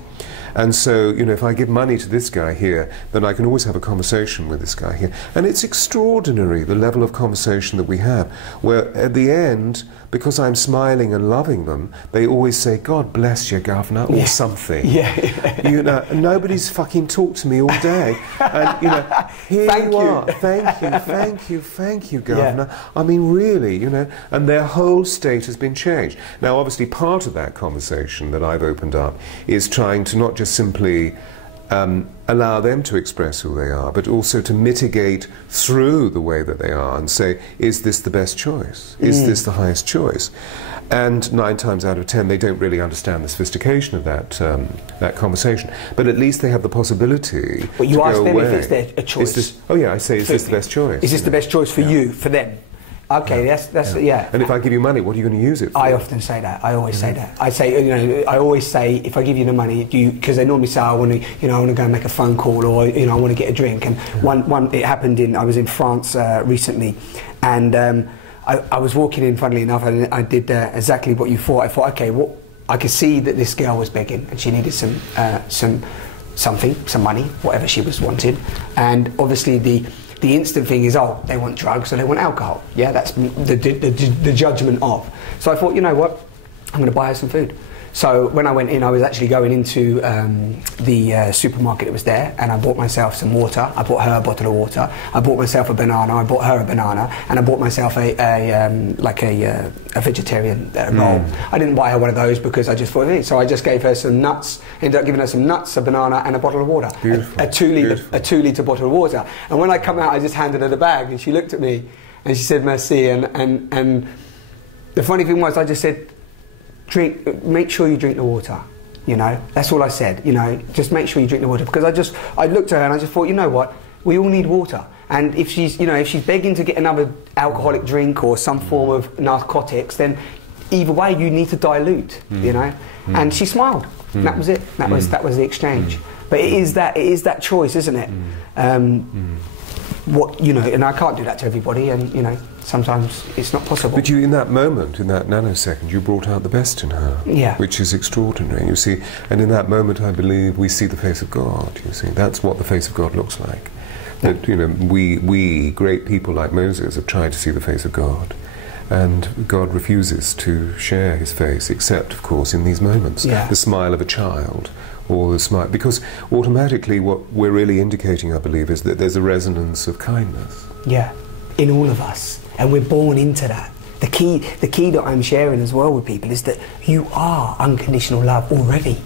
And so, if I give money to this guy here, then I can always have a conversation with this guy here. And it's extraordinary, the level of conversation that we have, where at the end, because I'm smiling and loving them, they always say, "God bless you, Governor," or something. Nobody's fucking talked to me all day. And, here you are. Thank you, Governor. I mean, really, and their whole state has been changed. Now, obviously, part of that conversation that I've opened up is trying to not just simply allow them to express who they are, but also to mitigate through the way that they are and say, is this the best choice? Is this the highest choice? And 9 times out of 10, they don't really understand the sophistication of that conversation. But at least they have the possibility. But you ask them if it's a choice. I say, is this the best choice? Is this the best choice for you, for them? Okay, that's. And if I give you money, what are you going to use it for? I often say that. I always say that. I say, I always say, if I give you the money, because they normally say, I want to, I want to go and make a phone call, or I want to get a drink. And it happened I was in France recently, and I was walking in. Funnily enough, and I did exactly what you thought. I thought, okay, I could see that this girl was begging, and she needed some money, whatever she was wanting, and obviously the instant thing is, they want drugs or they want alcohol. Yeah, that's the judgment of. So I thought, you know what, I'm going to buy her some food. So when I went in, I was actually going into the supermarket that was there, and I bought myself some water. I bought her a bottle of water. I bought myself a banana. I bought her a banana, and I bought myself a vegetarian roll. I didn't buy her one of those because I just thought, so I just gave her some nuts. Ended up giving her some nuts, a banana, and a bottle of water. Beautiful. A 2 litre bottle of water. And when I come out, I just handed her the bag, and she looked at me, and she said, "Merci." And the funny thing was, I just said, make sure you drink the water, that's all I said, just make sure you drink the water, because I looked at her and I just thought, you know what, we all need water, and if she's begging to get another alcoholic drink or some form of narcotics, then either way you need to dilute, and she smiled. And that was it. That was the exchange. But it is that choice, isn't it? And I can't do that to everybody, and sometimes it's not possible. But you, in that moment, in that nanosecond, you brought out the best in her, yeah. which is extraordinary, you see. And in that moment, I believe, we see the face of God, you see. That's what the face of God looks like. That, you know, we great people like Moses have tried to see the face of God, and God refuses to share his face, except, of course, in these moments. Yeah. The smile of a child, or the smile, because automatically what we're really indicating, I believe, is that there's a resonance of kindness. Yeah, in all of us, and we're born into that. The key that I'm sharing as well with people is that you are unconditional love already.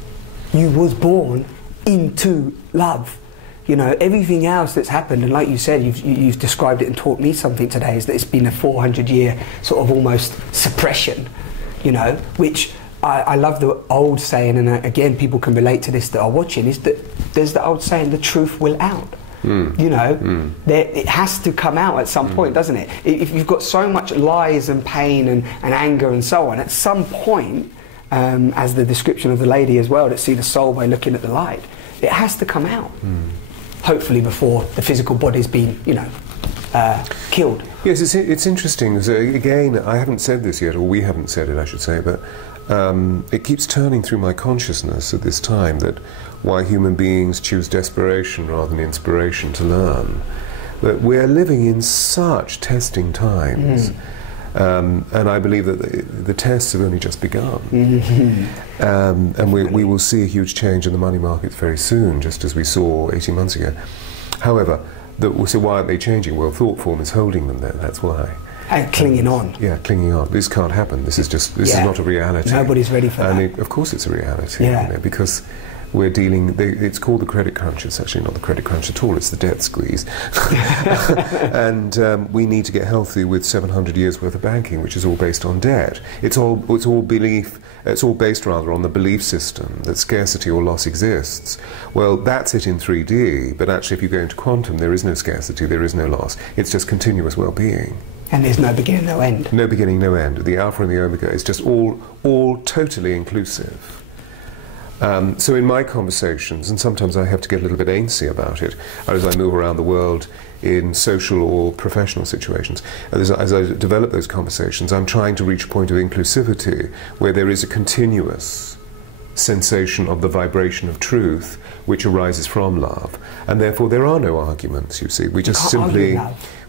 You was born into love. You know, everything else that's happened, and like you said, you've described it and taught me something today, is that it's been a 400-year sort of almost suppression, you know, which I love the old saying, and again, people can relate to this that are watching, is that there's the old saying, the truth will out. You know, it has to come out at some point, doesn't it? If you've got so much lies and pain and anger and so on, at some point, as the description of the lady as well, that see the soul by looking at the light, it has to come out. Hopefully before the physical body's been, you know, killed. Yes, it's interesting. So again, I haven't said this yet, or we haven't said it, I should say, but it keeps turning through my consciousness at this time that why human beings choose desperation rather than inspiration to learn. That we're living in such testing times. And I believe that the tests have only just begun. And we will see a huge change in the money markets very soon, just as we saw 18 months ago. However, so why aren't they changing? Well, thought form is holding them there, that's why. And clinging on. Yeah, clinging on. This can't happen. This is is not a reality. Nobody's ready for that. Of course it's a reality, you know, because we're dealing, it's called the credit crunch. It's actually not the credit crunch at all, it's the debt squeeze. And we need to get healthy with 700 years worth of banking, which is all based on debt. It's all based rather on the belief system that scarcity or loss exists. Well, that's it in 3D, but actually if you go into quantum, there is no scarcity, there is no loss. It's just continuous well-being. And there's no beginning, no end. No beginning, no end. The alpha and the omega is just all totally inclusive. So in my conversations, and sometimes I have to get a little bit antsy about it, as I move around the world in social or professional situations, as I develop those conversations, I'm trying to reach a point of inclusivity where there is a continuous sensation of the vibration of truth which arises from love, and therefore there are no arguments, you see. We just simply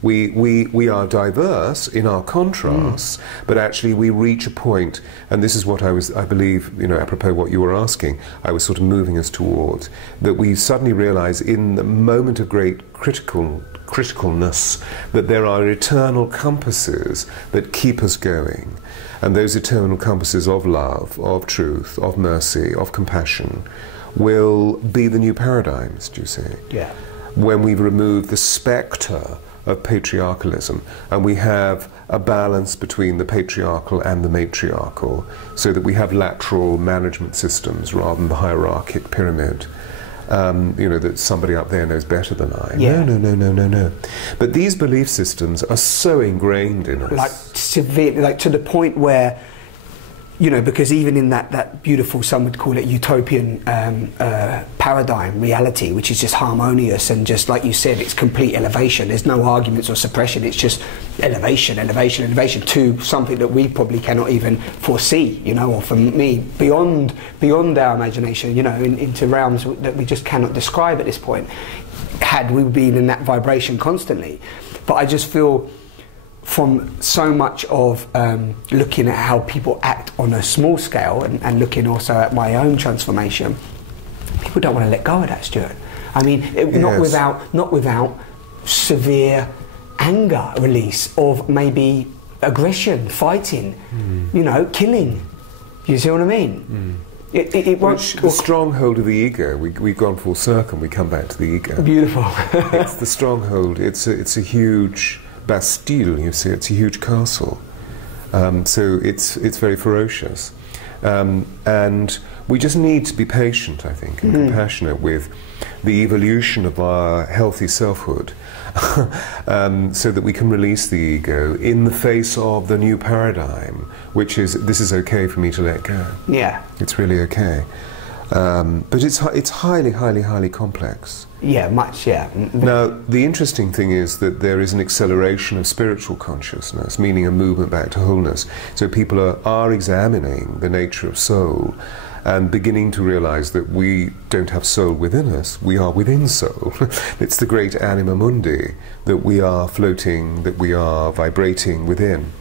we are diverse in our contrasts, but actually we reach a point, and this is what I believe, you know, apropos what you were asking, I was sort of moving us towards, that we suddenly realize in the moment of great criticalness that there are eternal compasses that keep us going. And those eternal compasses of love, of truth, of mercy, of compassion will be the new paradigms, do you see? Yeah. When we've removed the spectre of patriarchalism and we have a balance between the patriarchal and the matriarchal, so that we have lateral management systems rather than the hierarchic pyramid. You know, that somebody up there knows better than I. Yeah. No. But these belief systems are so ingrained in us. Like severe, like to the point where, you know, because even in that beautiful, some would call it utopian paradigm, reality, which is just harmonious and just like you said, it's complete elevation. There's no arguments or suppression. It's just elevation to something that we probably cannot even foresee, you know, or for me, beyond our imagination, you know, into realms that we just cannot describe at this point, had we been in that vibration constantly. But I just feel, from so much of looking at how people act on a small scale and looking also at my own transformation, people don't want to let go of that, Stuart. I mean, Yes. not without severe anger release of maybe aggression, fighting, you know, killing. You see what I mean? It won't. The stronghold of the ego. We've gone full circle. We come back to the ego. Beautiful. It's the stronghold. It's a huge Bastille, you see, it's a huge castle. So it's very ferocious. And we just need to be patient, I think, and compassionate with the evolution of our healthy selfhood, so that we can release the ego in the face of the new paradigm, which is, this is okay for me to let go. Yeah. It's really okay. But it's highly, highly, highly complex. Yeah, much, yeah. Now, the interesting thing is that there is an acceleration of spiritual consciousness, meaning a movement back to wholeness. So people are examining the nature of soul and beginning to realize that we don't have soul within us, we are within soul. It's the great anima mundi, that we are floating, that we are vibrating within.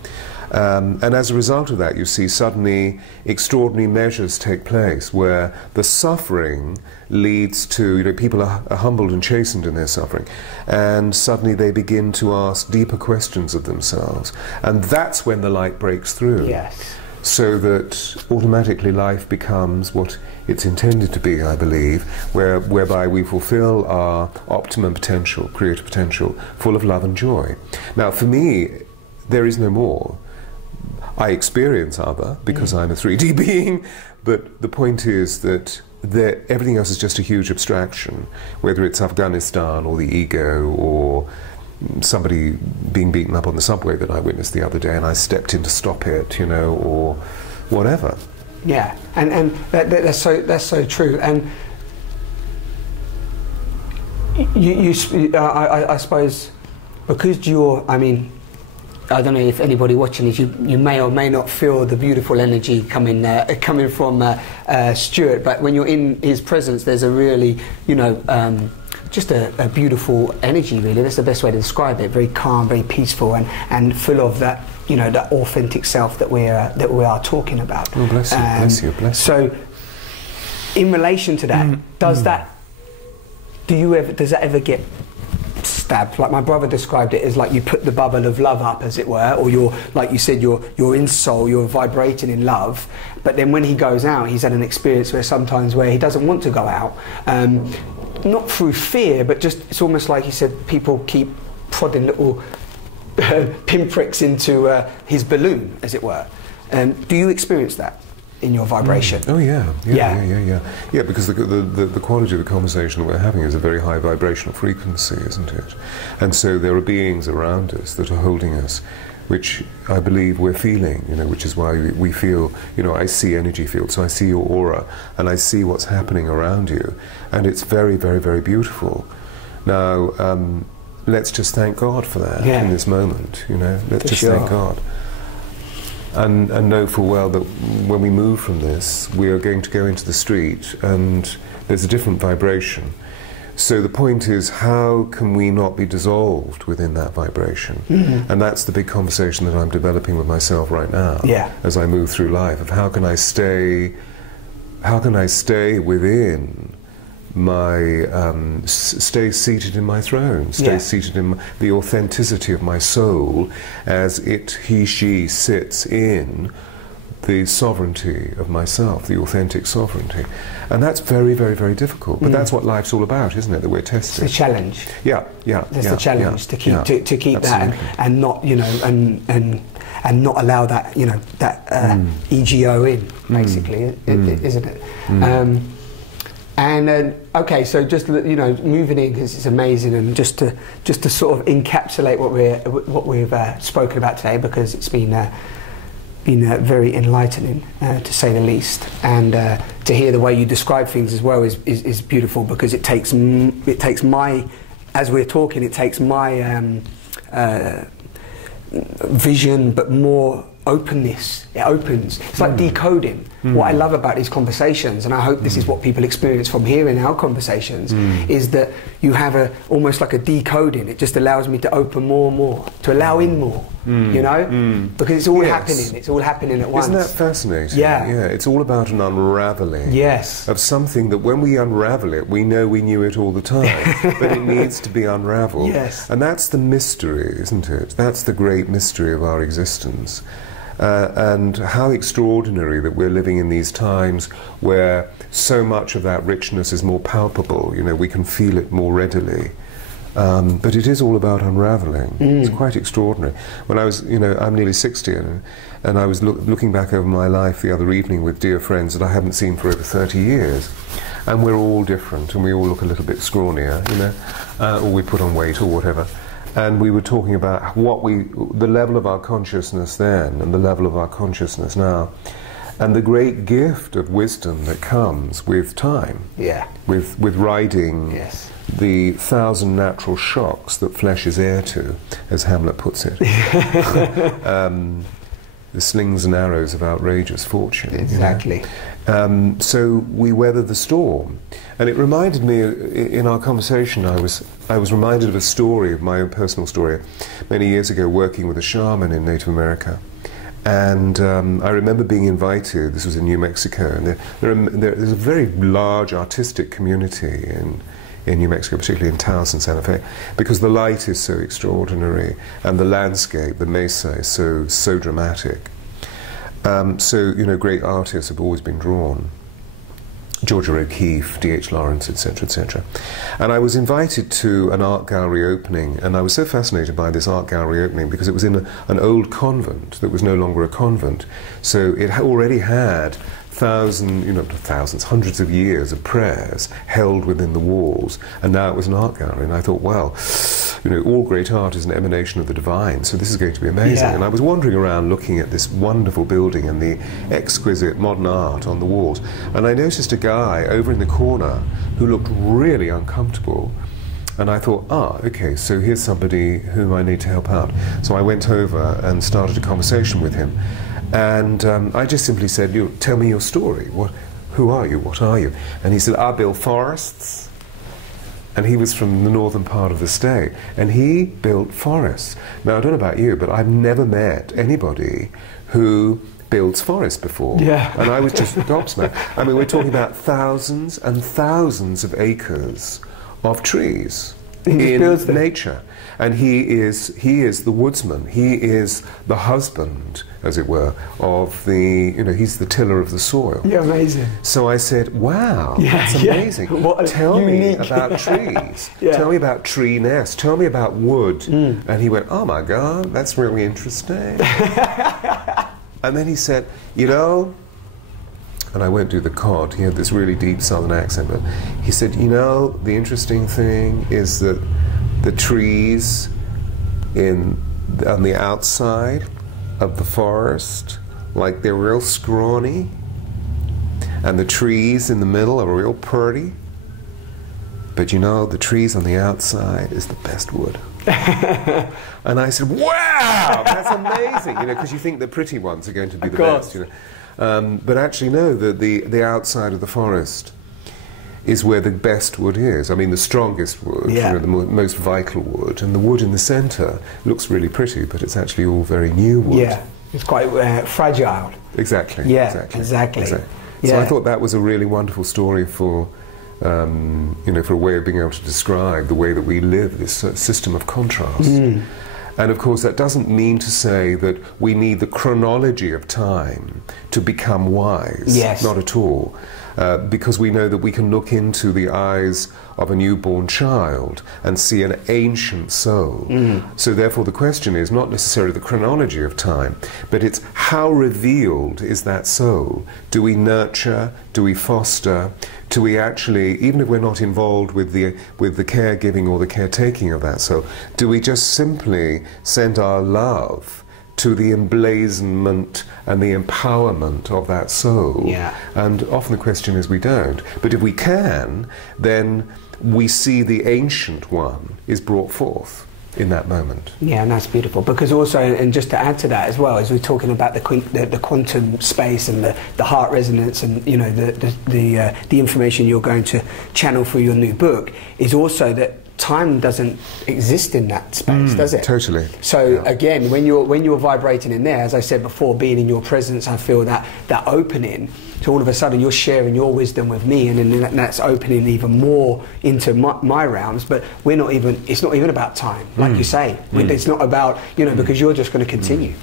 And as a result of that, you see suddenly extraordinary measures take place where the suffering leads to, people are humbled and chastened in their suffering, and suddenly they begin to ask deeper questions of themselves. And that's when the light breaks through. Yes. So that automatically life becomes what it's intended to be, I believe, whereby we fulfill our optimum potential, creative potential, full of love and joy. Now, for me, there is no more. I experience other because I'm a 3D being, but the point is that everything else is just a huge abstraction, whether it's Afghanistan or the ego or somebody being beaten up on the subway that I witnessed the other day and I stepped in to stop it, or whatever. Yeah, and that's so true. And I suppose because I don't know if anybody watching this, you may or may not feel the beautiful energy coming from Stewart, but when you're in his presence, there's a really, just a beautiful energy, really. That's the best way to describe it. Very calm, very peaceful, and full of that, that authentic self that we are talking about. Oh, bless you, bless you, bless you. So, in relation to that, does that ever get stabbed? Like my brother described it as like you put the bubble of love up, as it were, or you're, like you said, you're in soul, you're vibrating in love, but then when he goes out, he's had an experience where he doesn't want to go out, not through fear, but just it's almost like he said people keep prodding little pinpricks into his balloon, as it were. Do you experience that in your vibration? Oh yeah, because the quality of the conversation that we're having is a very high vibrational frequency, isn't it? And so there are beings around us that are holding us, which I believe we're feeling, which is why we feel, I see energy fields, so I see your aura, and I see what's happening around you, and it's very, very, very beautiful. Now, let's just thank God for that in this moment, let's just thank God. And know full well that when we move from this, we are going to go into the street and there's a different vibration. So the point is, how can we not be dissolved within that vibration? And that's the big conversation that I'm developing with myself right now as I move through life, of how can I stay within my, stay seated in my throne, stay seated in the authenticity of my soul as he, she sits in the sovereignty of myself, the authentic sovereignty. And that's very, very, very difficult. But that's what life's all about, isn't it? That we're testing. It's a challenge. That's the challenge to keep to keep that and not and not allow that that ego in, basically, isn't it? Okay, so just moving in, because it's amazing, and just to sort of encapsulate what we've spoken about today, because it's been very enlightening, to say the least, and to hear the way you describe things as well is beautiful, because it takes my, as we're talking, it takes my vision, but more openness. It opens. It's like decoding. What I love about these conversations, and I hope this is what people experience from here in our conversations, is that you have almost like a decoding. It just allows me to open more and more, to allow in more, because it's all happening. It's all happening at once. Isn't that fascinating? Yeah. It's all about an unraveling of something that when we unravel it, we know we knew it all the time, but it needs to be unraveled. And that's the mystery, isn't it? That's the great mystery of our existence. And how extraordinary that we're living in these times where so much of that richness is more palpable, we can feel it more readily. But it is all about unraveling. It's quite extraordinary. When I was, I'm nearly 60, and I was looking back over my life the other evening with dear friends that I hadn't seen for over 30 years. And we're all different, and we all look a little bit scrawnier, or we put on weight or whatever. And we were talking about the level of our consciousness then and the level of our consciousness now. and the great gift of wisdom that comes with time, Yeah. with riding Yes. the 1,000 natural shocks that flesh is heir to, as Hamlet puts it. The slings and arrows of outrageous fortune. Exactly. So we weather the storm. And it reminded me, in our conversation, I was reminded of a story, of my own personal story, many years ago working with a shaman in Native America. And I remember being invited, this was in New Mexico, and there's a very large artistic community in New Mexico, particularly in Taos and Santa Fe, because the light is so extraordinary and the landscape, the mesa, is so dramatic. So, you know, great artists have always been drawn. Georgia O'Keeffe, D.H. Lawrence, etc., etc. And I was invited to an art gallery opening, and I was so fascinated by this art gallery opening because it was in an old convent that was no longer a convent. So it already had hundreds of years of prayers held within the walls, and now it was an art gallery. And I thought, well, you know, all great art is an emanation of the divine, so this is going to be amazing. Yeah. And I was wandering around looking at this wonderful building and the exquisite modern art on the walls, and I noticed a guy over in the corner who looked really uncomfortable. And I thought, okay, so here's somebody whom I need to help out. So I went over and started a conversation with him. And I just simply said, tell me your story. Who are you? What are you? And he said, I build forests. And he was from the northern part of the state. And he built forests. Now, I don't know about you, but I've never met anybody who builds forests before. Yeah. And I was just gobsmacked. I mean, we're talking about thousands and thousands of acres of trees in nature. And he is the woodsman. He is the husband, as it were, of the, he's the tiller of the soil. Yeah, amazing. So I said, wow, that's amazing. Yeah. Tell me about trees. Tell me about tree nests. Tell me about wood. And he went, oh my God, that's really interesting. And then he said, and I won't do the cod, he had this really deep southern accent, but he said, the interesting thing is that the trees on the outside of the forest, like they're real scrawny, and the trees in the middle are real pretty, but the trees on the outside is the best wood. And I said, wow, that's amazing, because you think the pretty ones are going to be the best, but actually no, the outside of the forest is where the best wood is. I mean, the strongest wood, the most vital wood, and the wood in the centre looks really pretty, but it's actually all very new wood. Yeah, it's quite fragile. Exactly. Yeah, exactly. So Yeah. I thought that was a really wonderful story for, for a way of being able to describe the way that we live, this system of contrast. And of course, that doesn't mean to say that we need the chronology of time to become wise. Yes. Not at all. Because we know that we can look into the eyes of a newborn child and see an ancient soul. So therefore the question is not necessarily the chronology of time, but it's how revealed is that soul? Do we nurture? Do we foster? Do we actually, even if we're not involved with the caregiving or the caretaking of that soul, do we just simply send our love to the emblazonment and the empowerment of that soul? Yeah. And often the question is we don't. But if we can, then we see the ancient one is brought forth in that moment. Yeah, and that's beautiful. Because also, and just to add to that as well, as we're talking about the quantum space and the heart resonance and the information you're going to channel for your new book, is also that time doesn't exist in that space, does it? Totally. So again, when you're vibrating in there, as I said before, being in your presence, I feel that opening. So all of a sudden you're sharing your wisdom with me, and then that's opening even more into my realms. But it's not even about time, like you say. It's not about, because you're just going to continue.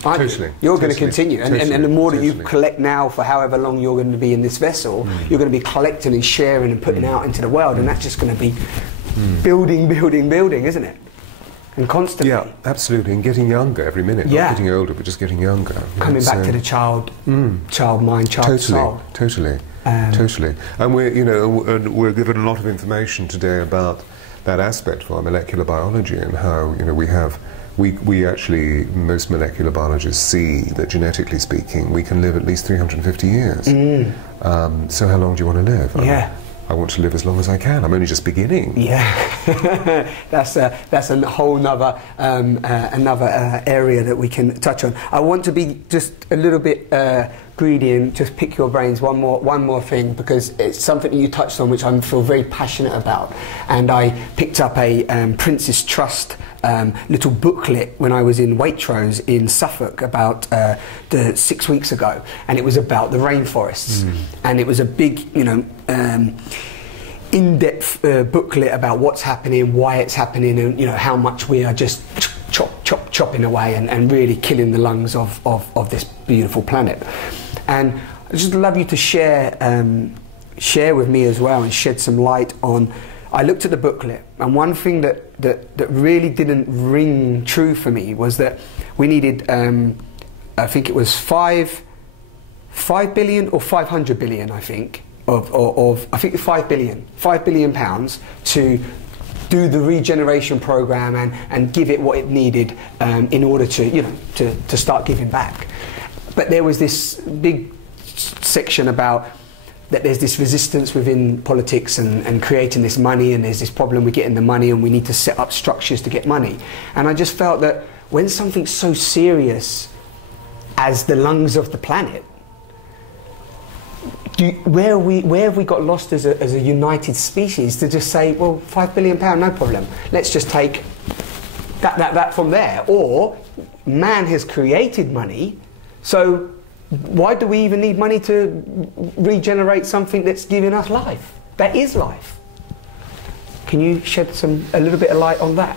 Totally. You're going to continue. And the more that you Totally. collect now for however long you're going to be in this vessel, you're going to be collecting and sharing and putting out into the world, and that's just going to be building, isn't it? And constantly. Yeah, absolutely. And getting younger every minute. Yeah. Not getting older, but just getting younger. Coming back to the child mind, child soul. Totally. And we're given a lot of information today about that aspect of our molecular biology and how we have we actually, most molecular biologists see that genetically speaking, we can live at least 350 years. So how long do you want to live? I want to live as long as I can. I'm only just beginning. Yeah, that's a whole nother area that we can touch on. I want to be just a little bit greedy and just pick your brains one more thing, because it's something that you touched on which I feel very passionate about. And I picked up a Prince's Trust little booklet when I was in Waitrose in Suffolk about 6 weeks ago, and it was about the rainforests, and it was a big, in-depth booklet about what's happening, why it's happening, and how much we are just chopping away and really killing the lungs of this beautiful planet. And I'd just love you to share with me as well and shed some light on. I looked at the booklet, and one thing that really didn't ring true for me was that we needed, I think it was 5 billion or 500 billion, I think, I think 5 billion pounds to do the regeneration program and give it what it needed in order to start giving back. But there was this big section about that there's this resistance within politics and creating this money, and there's this problem with getting the money, and we need to set up structures to get money. And I just felt that when something so serious as the lungs of the planet, where have we got lost as a united species to just say, well, £5 billion, no problem, let's just take that from there? Or man has created money, so why do we even need money to regenerate something that's giving us life? That is life. Can you shed a little bit of light on that?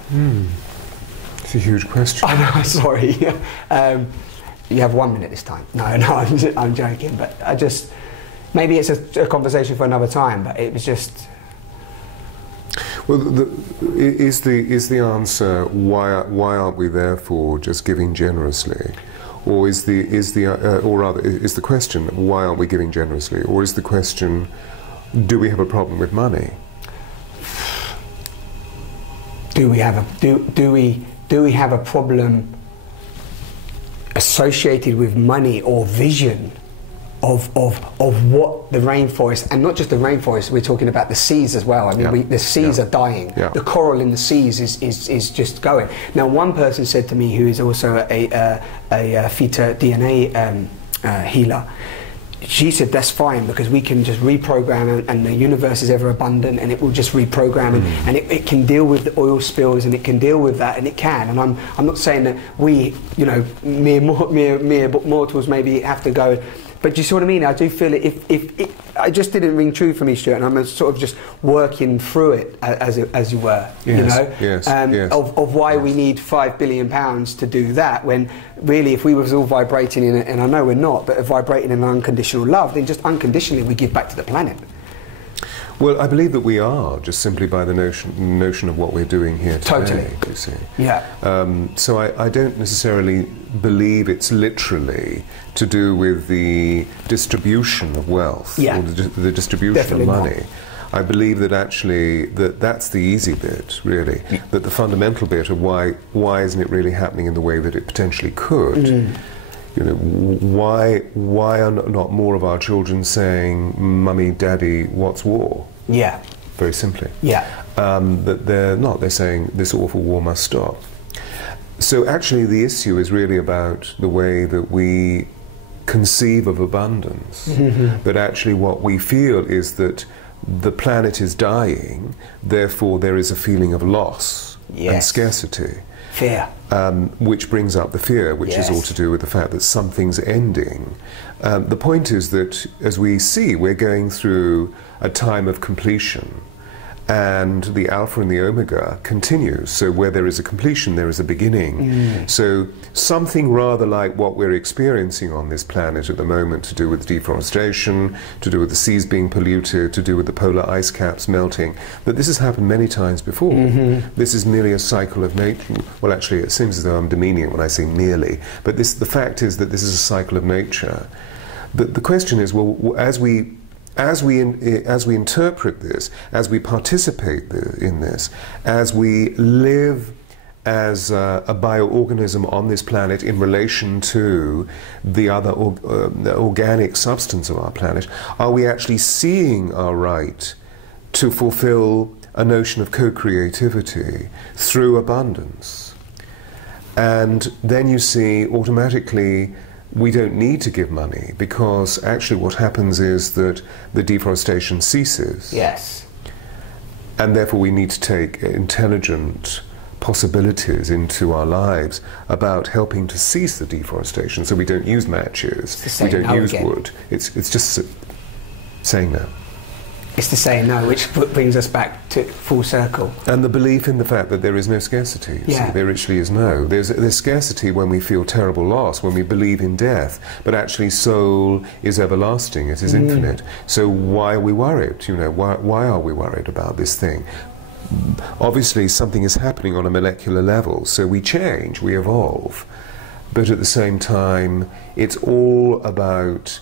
It's a huge question. I know, sorry. You have 1 minute this time. No, I'm joking, but I just, maybe it's a conversation for another time, but it was just... Well, is the answer why aren't we therefore just giving generously? Or is the question why aren't we giving generously? Or is the question, do we have a problem with money? Do we have a problem associated with money or vision of what the rainforest, and not just the rainforest, we're talking about the seas as well. I mean, the seas are dying. The coral in the seas is just going. Now, one person said to me, who is also a theta DNA healer, she said that's fine because we can just reprogram, and the universe is ever abundant, and it will just reprogram, and it can deal with the oil spills, and it can deal with that, and it can. And I'm not saying that we, mere mortals maybe have to go. But do you see what I mean? I do feel it. If I just didn't ring true for me, Stuart, and I'm sort of just working through it as you were, yes. Of why we need £5 billion to do that, when really, if we was all vibrating in it, and I know we're not, but vibrating in unconditional love, then just unconditionally we give back to the planet. Well, I believe that we are, just simply by the notion of what we're doing here today. Totally. You see. Yeah. So I don't necessarily believe it's literally to do with the distribution of wealth or the distribution Definitely of money. Not. I believe that actually that's the easy bit, really. That the fundamental bit of why isn't it really happening in the way that it potentially could. Why are not more of our children saying, "Mummy, Daddy, what's war?" Yeah. Very simply. Yeah. That they're not. They're saying this awful war must stop. So actually, the issue is really about the way that we conceive of abundance. That actually, what we feel is that the planet is dying. Therefore, there is a feeling of loss and scarcity. Fear. Which brings up the fear, which is all to do with the fact that something's ending. The point is that, as we see, we're going through a time of completion, and the alpha and the omega continues. So where there is a completion, there is a beginning. So something rather like what we're experiencing on this planet at the moment, to do with deforestation, to do with the seas being polluted, to do with the polar ice caps melting, that this has happened many times before. This is merely a cycle of nature. Well, actually, it seems as though I'm demeaning it when I say merely, but the fact is that this is a cycle of nature. The question is, well, as we interpret this, as we participate in this, as we live as a bioorganism on this planet in relation to the other the organic substance of our planet? Are we actually seeing our right to fulfill a notion of co-creativity through abundance? And then you see automatically we don't need to give money, because actually what happens is that the deforestation ceases. Yes. And therefore we need to take intelligent possibilities into our lives about helping to cease the deforestation. So we don't use matches, we don't use wood. It's just saying no. It's to say no, which brings us back to full circle. And the belief in the fact that there is no scarcity. Yeah. See, there actually is no. There's scarcity when we feel terrible loss, when we believe in death, but actually soul is everlasting, it is infinite. So why are we worried? You know, why are we worried about this thing? Obviously something is happening on a molecular level, so we change, we evolve. But at the same time, it's all about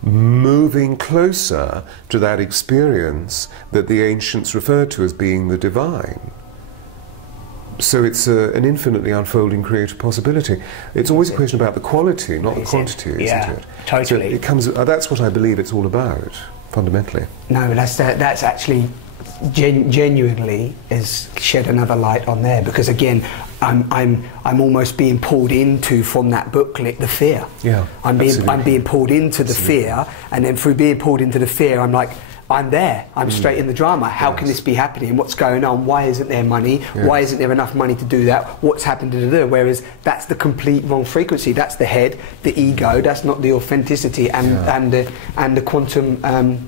moving closer to that experience that the ancients referred to as being the divine. So it's an infinitely unfolding creative possibility. It's always a question about the quality, not the quantity, isn't it? Totally. So it comes. That's what I believe it's all about, fundamentally. No, that's actually genuinely has shed another light on there, because again, I'm almost being pulled into, from that booklet, the fear. Yeah, I'm being pulled into the fear, and then through being pulled into the fear, I'm like, I'm there. I'm straight in the drama. How can this be happening? What's going on? Why isn't there money? Why isn't there enough money to do that? What's happened to the? Whereas that's the complete wrong frequency. That's the head, the ego. That's not the authenticity and the quantum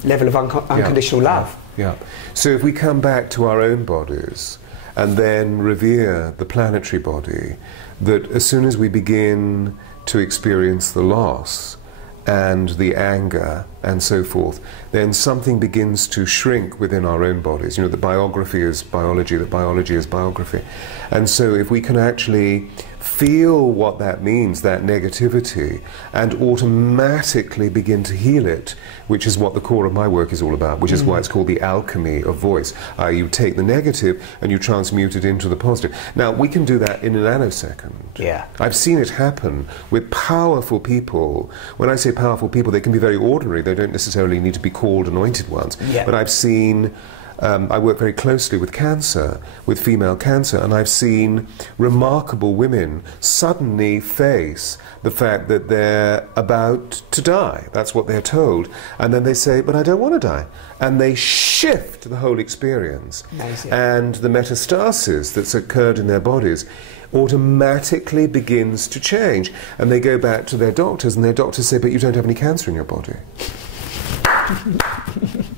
level of unconditional love. Yeah. So if we come back to our own bodies and then revere the planetary body, that as soon as we begin to experience the loss and the anger and so forth, then something begins to shrink within our own bodies. You know, that biography is biology, that biology is biography. And so if we can actually feel what that means, that negativity, and automatically begin to heal it, which is what the core of my work is all about, which is why it's called the alchemy of voice. You take the negative and you transmute it into the positive. Now, we can do that in a nanosecond. Yeah. I've seen it happen with powerful people. When I say powerful people, they can be very ordinary. They don't necessarily need to be called anointed ones. Yeah. But I've seen... I work very closely with cancer, with female cancer, and I've seen remarkable women suddenly face the fact that they're about to die. That's what they're told. And then they say, but I don't want to die. And they shift the whole experience. Amazing. And the metastasis that's occurred in their bodies automatically begins to change. And they go back to their doctors, and their doctors say, but you don't have any cancer in your body.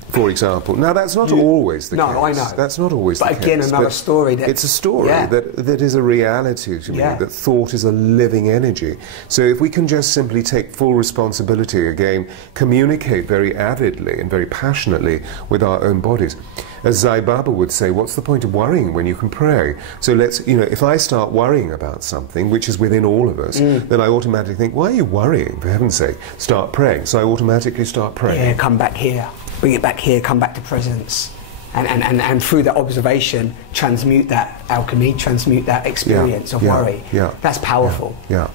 For example. Now, that's not always the case. No, I know. That's not always the case. But again, another story. It's a story that is a reality to me, that thought is a living energy. So if we can just simply take full responsibility, again, communicate very avidly and very passionately with our own bodies. As Sai Baba would say, what's the point of worrying when you can pray? So let's, you know, if I start worrying about something, which is within all of us, then I automatically think, why are you worrying, for heaven's sake? Start praying. So I automatically start praying. Yeah, come back here. Bring it back here, come back to presence. And through that observation, transmute that alchemy, transmute that experience of worry. Yeah. That's powerful. Yeah.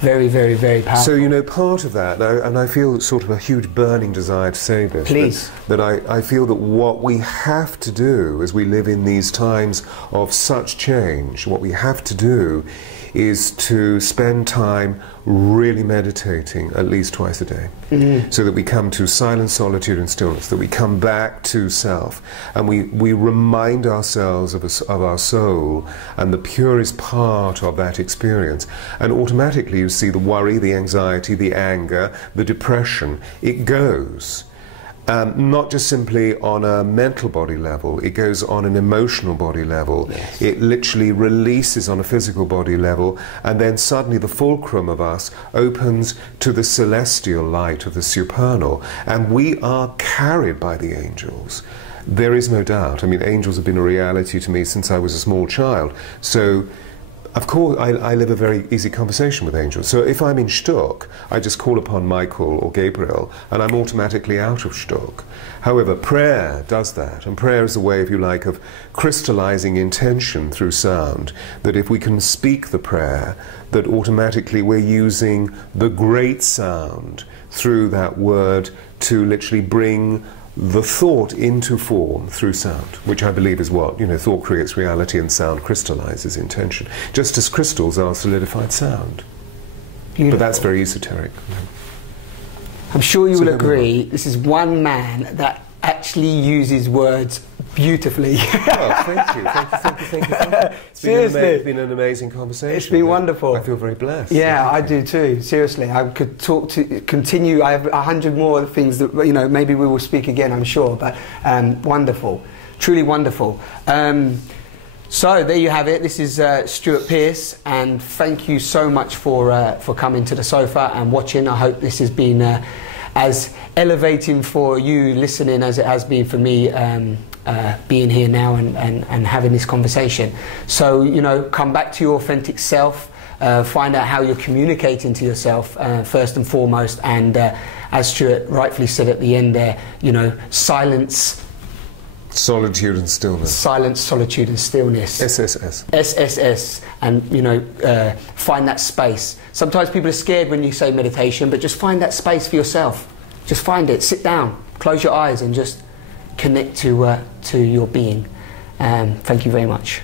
Very, very, very powerful. So, you know, part of that, and I feel sort of a huge burning desire to say this, please, that I feel that what we have to do as we live in these times of such change, what we have to do is to spend time really meditating at least twice a day, so that we come to silence, solitude and stillness, that we come back to self, and we remind ourselves of our soul and the purest part of that experience, and automatically you see the worry, the anxiety, the anger, the depression, it goes. Not just simply on a mental body level, it goes on an emotional body level. Yes. It literally releases on a physical body level, and then suddenly the fulcrum of us opens to the celestial light of the supernal, and we are carried by the angels. There is no doubt. I mean, angels have been a reality to me since I was a small child. So Of course, I live a very easy conversation with angels. So if I'm in shtuck, I just call upon Michael or Gabriel, and I'm automatically out of shtuck. However, prayer does that, and prayer is a way, if you like, of crystallizing intention through sound, that if we can speak the prayer, that automatically we're using the great sound through that word to literally bring the thought into form through sound, which I believe is what, thought creates reality and sound crystallizes intention, just as crystals are solidified sound. Beautiful. But that's very esoteric. I'm sure you will agree, this is one man that actually uses words beautifully. Oh, thank you. Seriously. It's been an amazing conversation. It's been wonderful. I feel very blessed. Yeah, I do too. Seriously, I could continue. I have 100 more things that maybe we will speak again. I'm sure, but wonderful, truly wonderful. So there you have it. This is Stewart Pearce, and thank you so much for coming to the sofa and watching. I hope this has been as elevating for you listening as it has been for me being here now and having this conversation. So, come back to your authentic self, find out how you're communicating to yourself first and foremost, and as Stewart rightfully said at the end there, silence, solitude and stillness. Silence, solitude and stillness. SSS. SSS, and find that space. Sometimes people are scared when you say meditation, but just find that space for yourself. Just find it, sit down, close your eyes and just connect to your being. Thank you very much.